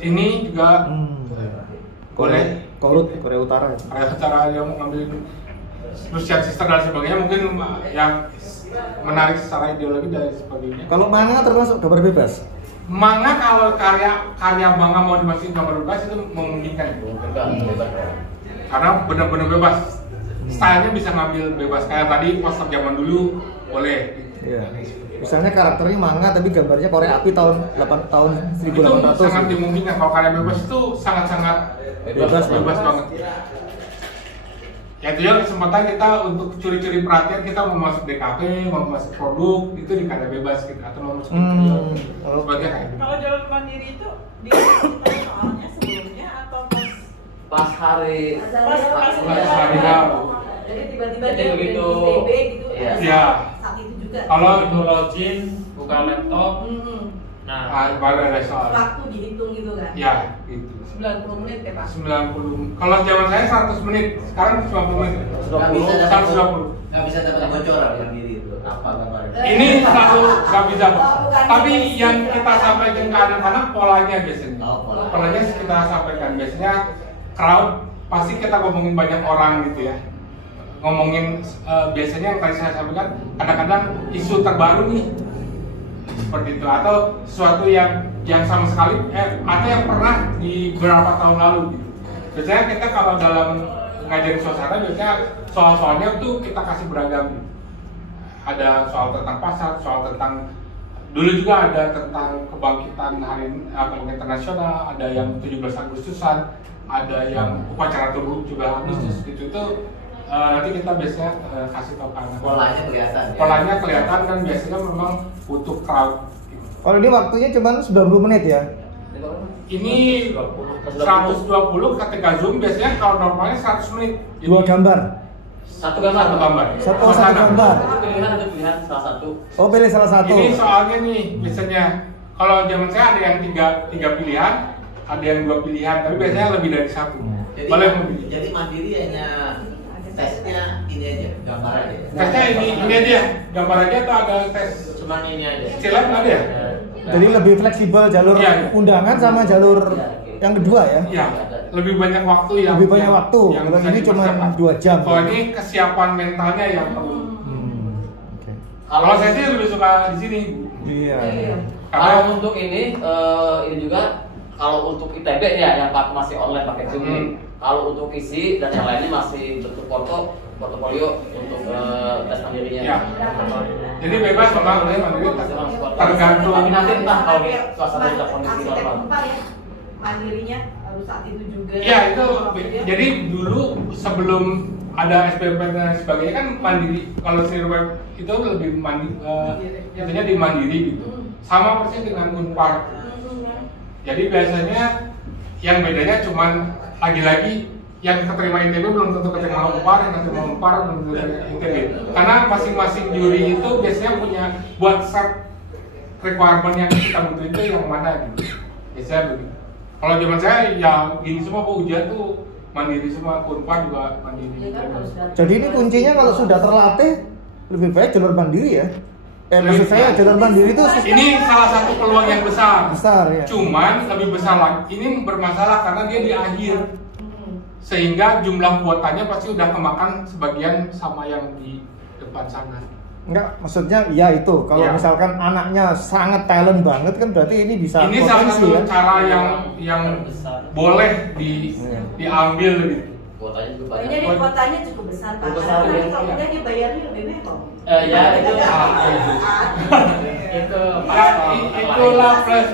Ini juga boleh. Korea Utara. Korea Utara yang mengambil Rusia sister dan sebagainya, mungkin yang menarik secara ideologi dan sebagainya. Kalau manga termasuk gambar bebas? Manga kalau karya manga mau dimasukin gambar bebas itu memungkinkan. Karena benar-benar bebas. Stylenya bisa ngambil bebas, kayak tadi poster zaman dulu boleh. Iya. Misalnya karakternya manga tapi gambarnya Korea Api tahun 1800. Itu sangat dimungkinkan. Kalau karya bebas itu sangat-sangat bebas banget. Ya itu ya kesempatan kita untuk curi-curi perhatian, kita mau masuk DKP, mau masuk produk, itu di karya bebas gitu, atau mau masuk sebagai kayak gitu. Kalau jalur mandiri itu dia soalnya sebelumnya atau pas hari jadi tiba-tiba jadi dia begitu udah di TB gitu ya. saat itu juga Kalau itu login, buka laptop, nah baru ada soal. waktu dihitung gitu kan? Ya, gitu. 90 menit ya Pak? 90. Kalau zaman saya 100 menit, sekarang 90 menit. 120. Nggak bisa dapat bocoran yang diri itu. Apa gambarnya? Ini selalu nggak bisa, tapi yang kita sampaikan ke anak-anak polanya biasanya. Polanya kita sampaikan biasanya crowd pasti kita ngomongin banyak orang gitu ya. Ngomongin biasanya yang tadi saya sampaikan kadang-kadang isu terbaru nih seperti itu, atau sesuatu yang sama sekali atau yang pernah di beberapa tahun lalu gitu. Biasanya kita kalau dalam ngajarin suasana biasanya soal-soalnya tuh kita kasih beragam. Ada soal tentang pasar, soal tentang dulu juga ada tentang kebangkitan hari kebangkitan nasional, ada yang 17 Agustusan, ada yang upacara tubuh juga Agustus gitu. Itu nanti kita biasanya kasih tahu kan. Polanya kelihatan. Polanya kelihatan dan biasanya memang butuh crowd. Kalau ini waktunya cuma 90 menit ya? Ini 120 ketika Zoom biasanya kalau normalnya 100 menit. Jadi, Dua gambar? Satu gambar. Satu gambar? Ada pilihan salah satu. Oh, pilih salah satu. Ini soalnya nih biasanya kalau zaman saya ada yang tiga pilihan, ada yang 2 pilihan, tapi biasanya lebih dari 1. Boleh memilih. Jadi mandiri hanya tesnya ini aja, gambar aja. Tesnya ini aja, gambar aja atau ada tes? Cuman ini aja. Silat ada ya? Jadi lebih fleksibel jalur undangan sama jalur yang kedua ya? Iya, lebih banyak waktu yang lebih banyak waktu. Kalau ini cuma 2 jam. Kalau ini kesiapan mentalnya yang perlu. Kalau saya sih lebih suka di sini. Iya. Kalau untuk ini juga kalau untuk ITB ya yang masih online pakai Zoom. Kalau untuk isi dan yang lainnya masih bentuk portofolio untuk tes mandirinya. Ya. Jadi bebas memang mandiri tergantung. Tapi nanti entah kalau suasana sudah kondisi normal. Mandirinya harus saat itu juga. Iya itu. Jadi dulu sebelum ada SBMPTN dan sebagainya kan mandiri. Kalau seni web itu lebih intinya di mandiri gitu. Sama persis dengan Unpar. Jadi biasanya yang bedanya cuman lagi-lagi yang keterima ITB belum tentu keterima Unpar, yang keterima Unpar belum tentu ITB. Karena masing-masing juri itu biasanya punya buat set requirement yang kita butuh itu yang mana gitu. Biasanya begitu. Kalau zaman saya ya gini semua ujian tuh mandiri semua, Unpar juga mandiri. Jadi ini kuncinya kalau sudah terlatih lebih baik jalur mandiri ya? Maksud saya jalur mandiri itu ini salah satu peluang yang besar. Ya. Cuman lebih besar lagi. Ini bermasalah karena dia di akhir. Sehingga jumlah kuotanya pasti udah kemakan sebagian sama yang di depan sana. Enggak, maksudnya ya itu. Kalau misalkan anaknya sangat talent banget kan berarti ini bisa ini potensi, salah satu ya? cara yang boleh diambil gitu. Kuotanya juga banyak. Jadi kuotanya cukup besar Pak. Karena kalau enggak dia bayarnya lebih mewah. Ya itu itulah plus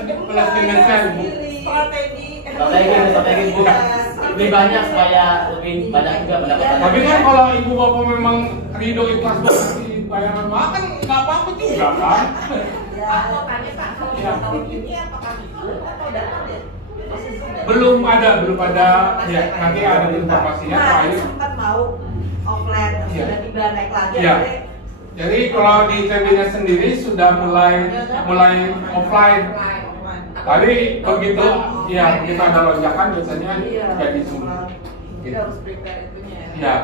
minusnya. Strategi Bu. Lebih banyak supaya lebih banyak juga pendapatan. Tapi kan kalau ibu bapak memang ridho ikhlas bayaran makan nggak apa-apa juga kan? Atau tanya Pak, kalau tahun ini apakah ikut atau datang ya? Belum ada ya nanti ada informasinya. Nah, sempat mau offline tiba-tiba naik lagi. Jadi kalau di ITB-nya sendiri sudah mulai offline. Tadi begitu ada lonjakan biasanya jadi zoom. Jadi harus prepare itunya ya. Ya.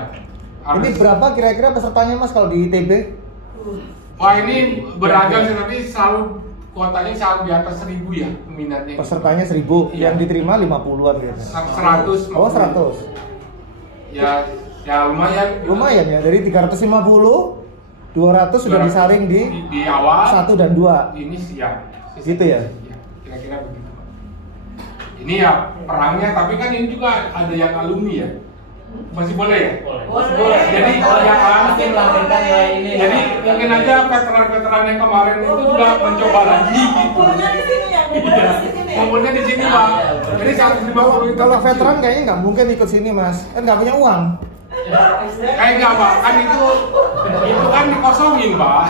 Ini berapa kira-kira pesertanya Mas kalau di ITB? Wah ini beragam sih, tapi selalu kuotanya selalu di atas 1.000 ya peminatnya. Pesertanya 1.000, yang diterima 50-an gitu. 100. Oh 100. Ya lumayan. Lumayan ya, dari 350, 200 sudah disaring di awal 1 dan 2. Ini siap. Gitu ya? Kira-kira begitu. Ini ya perangnya, tapi kan ini juga ada yang alumni ya. Masih boleh ya? Boleh. Jadi ya kan ini. Jadi mungkin aja veteran-veteran yang kemarin itu juga mencoba lagi gitu. Kumpulnya di sini ya, kumpulnya di sini Pak. Jadi 150 kalau veteran kayaknya nggak mungkin ikut sini Mas, kan nggak punya uang. Enggak Pak, kan itu kan dikosongin Pak.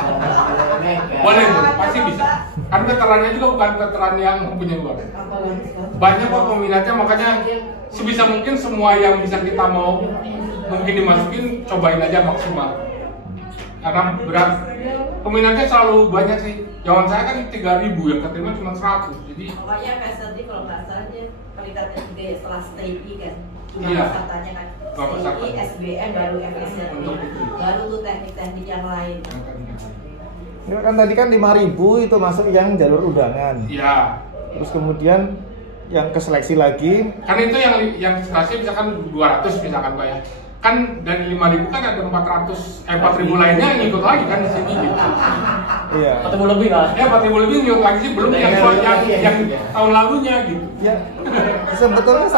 Boleh tuh, pasti bisa. Kan veterannya juga bukan veteran yang mempunyai uang. Banyak kok peminatnya, makanya sebisa mungkin semua yang bisa kita mau mungkin dimasukin, cobain aja maksimal. Karena berat, peminatnya selalu banyak sih. Zaman saya kan 3.000, yang keterima cuma 100. Jadi pokoknya faculty kalau nggak salah dia peringkatnya 3 ya setelah STI kan. Cuma Iya. pesertanya kan STI, SBM, baru FSRT, baru tuh teknik-teknik yang lain. Ini kan tadi kan 5.000 itu masuk yang jalur undangan. Iya. Terus kemudian yang ke seleksi lagi. Kan itu yang seleksi misalkan 200 misalkan Pak ya. Kan dari 5.000 kan ada 4.000 lainnya yang ikut lagi kan di sini gitu. Iya. 4.000 lebih lah. Ya 4.000 lebih ikut lagi sih, belum yang tahun lalunya gitu. Ya, sebetulnya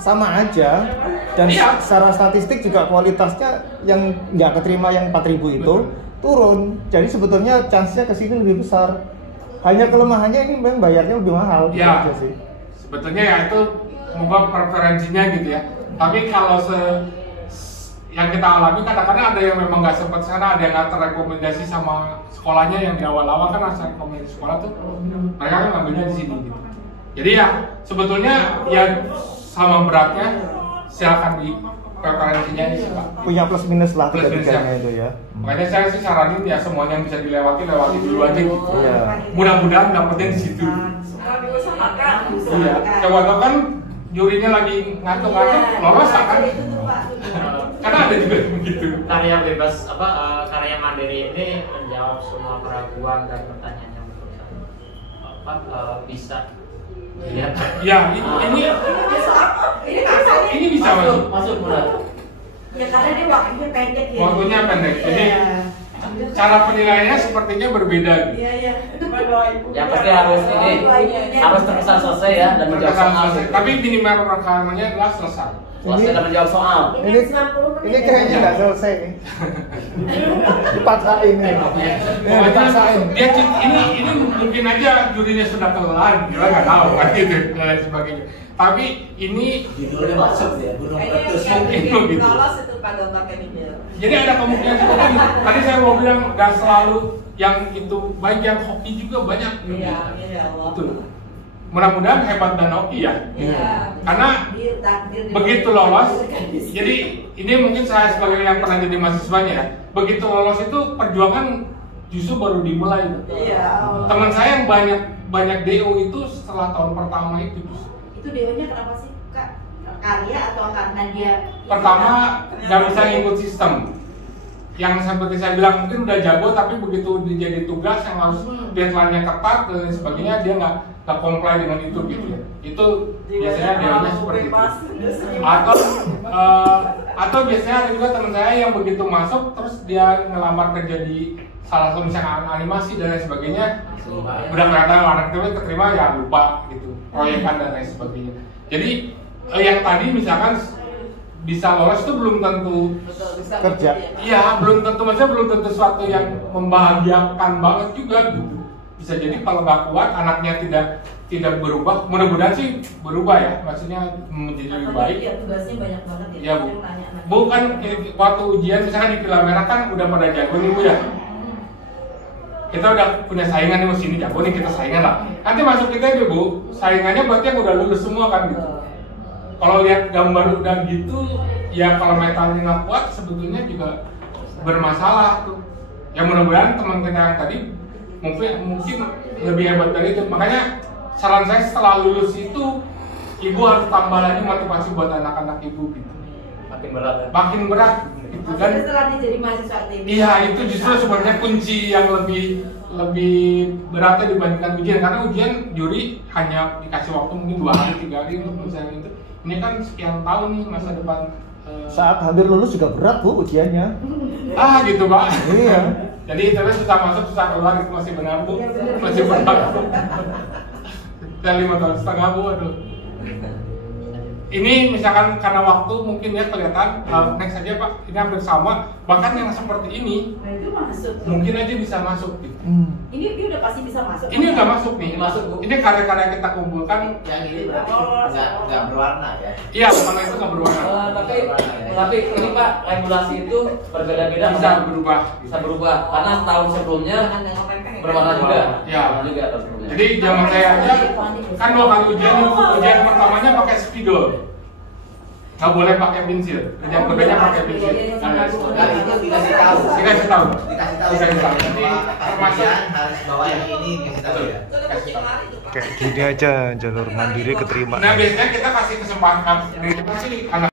sama aja. Dan secara statistik juga kualitasnya yang nggak keterima yang 4.000 itu turun. Jadi sebetulnya chance-nya ke sini lebih besar. Hanya kelemahannya ini memang bayarnya lebih mahal gitu Ya, aja sih. sebetulnya ya itu mengubah preferensinya gitu ya. Tapi kalau yang kita alami kadang-kadang ada yang memang nggak sempat sana, ada yang nggak terrekomendasi sama sekolahnya yang di awal-awal kan rasa rekomendasi sekolah tuh mereka kan ngambilnya di sini gitu. Jadi ya sebetulnya ya sama beratnya silakan di preferensinya ini sih Pak. Punya plus minus lah Plus minusnya. tiga-tiganya itu ya. Makanya saya sih saranin ya semuanya yang bisa lewati dulu aja gitu. Iya. Mudah-mudahan dapetnya di situ. Semua diusahakan. Iya. Coba tau kan jurinya lagi ngatur-ngatur lolos kan? Karena ada juga begitu. Karya bebas karya mandiri ini menjawab semua keraguan dan pertanyaan yang bisa lihat. Ya, ini bisa masuk benar. Ya karena dia waktunya pendek ya. Waktunya pendek. Jadi cara penilaiannya sepertinya berbeda. Iya. Yang pasti harus terkesan selesai ya dan menjawab soal. Tapi minimal rekamannya adalah selesai. Selesai dan menjawab soal. Ini kayaknya nggak selesai nih. Dipaksain nih. Dipaksain. Dia ini mungkin aja jurinya sudah kelar, kita nggak tahu kan gitu dan lain sebagainya. Tapi ini judulnya masuk ya, belum tentu mungkin gitu. Lolos itu pada pakai email. Jadi ada kemungkinan seperti ini. Tadi saya mau bilang nggak selalu yang itu baik, yang hoki juga banyak. Iya. Betul. Mudah-mudahan hebat dan hoki ya. Iya. Karena begitu lolos, jadi ini mungkin saya sebagai yang pernah jadi mahasiswanya ya. Begitu lolos itu perjuangan justru baru dimulai. Iya. Teman saya yang banyak DO itu setelah tahun pertama itu. Itu DO-nya kenapa sih Kak? Karya atau karena dia Pertama nggak bisa ngikut sistem. Yang seperti saya bilang mungkin udah jago tapi begitu dijadi tugas yang harus deadline-nya ketat dan lain sebagainya dia nggak comply dengan itu gitu ya. Itu biasanya dia seperti itu. Atau biasanya ada juga teman saya yang begitu masuk terus dia ngelamar kerja di salah satu misalnya animasi dan lain sebagainya. Udah kelihatan anak itu keterima ya lupa gitu proyekan dan lain sebagainya. Jadi yang tadi misalkan bisa lolos itu belum tentu kerja. Iya, belum tentu, maksudnya belum tentu sesuatu yang membahagiakan banget juga gitu. Bisa jadi kalau nggak kuat anaknya tidak berubah, mudah-mudahan sih berubah ya, maksudnya menjadi lebih baik. Ya tugasnya banyak banget ya. Ya Bu kan waktu ujian misalkan di Pilar Merah kan udah pada jago nih Bu ya. Kita udah punya saingan nih, mesin jago nih kita saingan lah. Nanti masuk kita ya Bu, saingannya berarti yang udah lulus semua kan gitu. Kalau lihat gambar udah gitu, ya kalau mentalnya nggak kuat sebetulnya juga bermasalah tuh. Ya mudah-mudahan teman kita yang tadi mungkin lebih hebat dari itu. Makanya saran saya setelah lulus itu ibu harus tambah lagi motivasi buat anak-anak ibu gitu. Makin berat ya? Makin berat gitu kan. Setelah dia jadi mahasiswa aktif. Iya, itu justru sebenarnya kunci yang lebih beratnya dibandingkan ujian, karena ujian juri hanya dikasih waktu mungkin 2 hari 3 hari untuk misalnya itu. Ini kan sekian tahun nih masa depan. Saat hampir lulus juga berat Bu ujiannya. Gitu Pak. Iya. Jadi terus susah masuk susah keluar, itu masih benar Bu. Masih benar Bu. Dan 5 tahun setengah Bu, aduh. Ini misalkan karena waktu mungkin ya kelihatan next aja Pak, ini hampir sama, bahkan yang seperti ini Nah itu masuk. mungkin aja bisa masuk gitu. Ini udah pasti bisa masuk. Ini udah masuk nih. Ini masuk, Bu. Ini karya-karya kita kumpulkan. Yang ini berarti nggak berwarna ya? Iya, karena itu nggak berwarna. Tapi ini Pak, regulasi itu berbeda-beda. Bisa berubah. Bisa berubah karena tahun sebelumnya berwarna juga. Ya. Juga tahun sebelumnya. Jadi zaman saya aja kan 2 kali ujian pertamanya pakai spidol. Nggak boleh pakai pensil. Ujian keduanya pakai pensil. Dan itu dikasih tahu. Dikasih tahu. Dikasih tahu. Jadi termasuk harus bawa yang ini dikasih tahu ya. Kayak gini aja jalur mandiri keterima. Nah biasanya kita kasih kesempatan. Ini pasti anak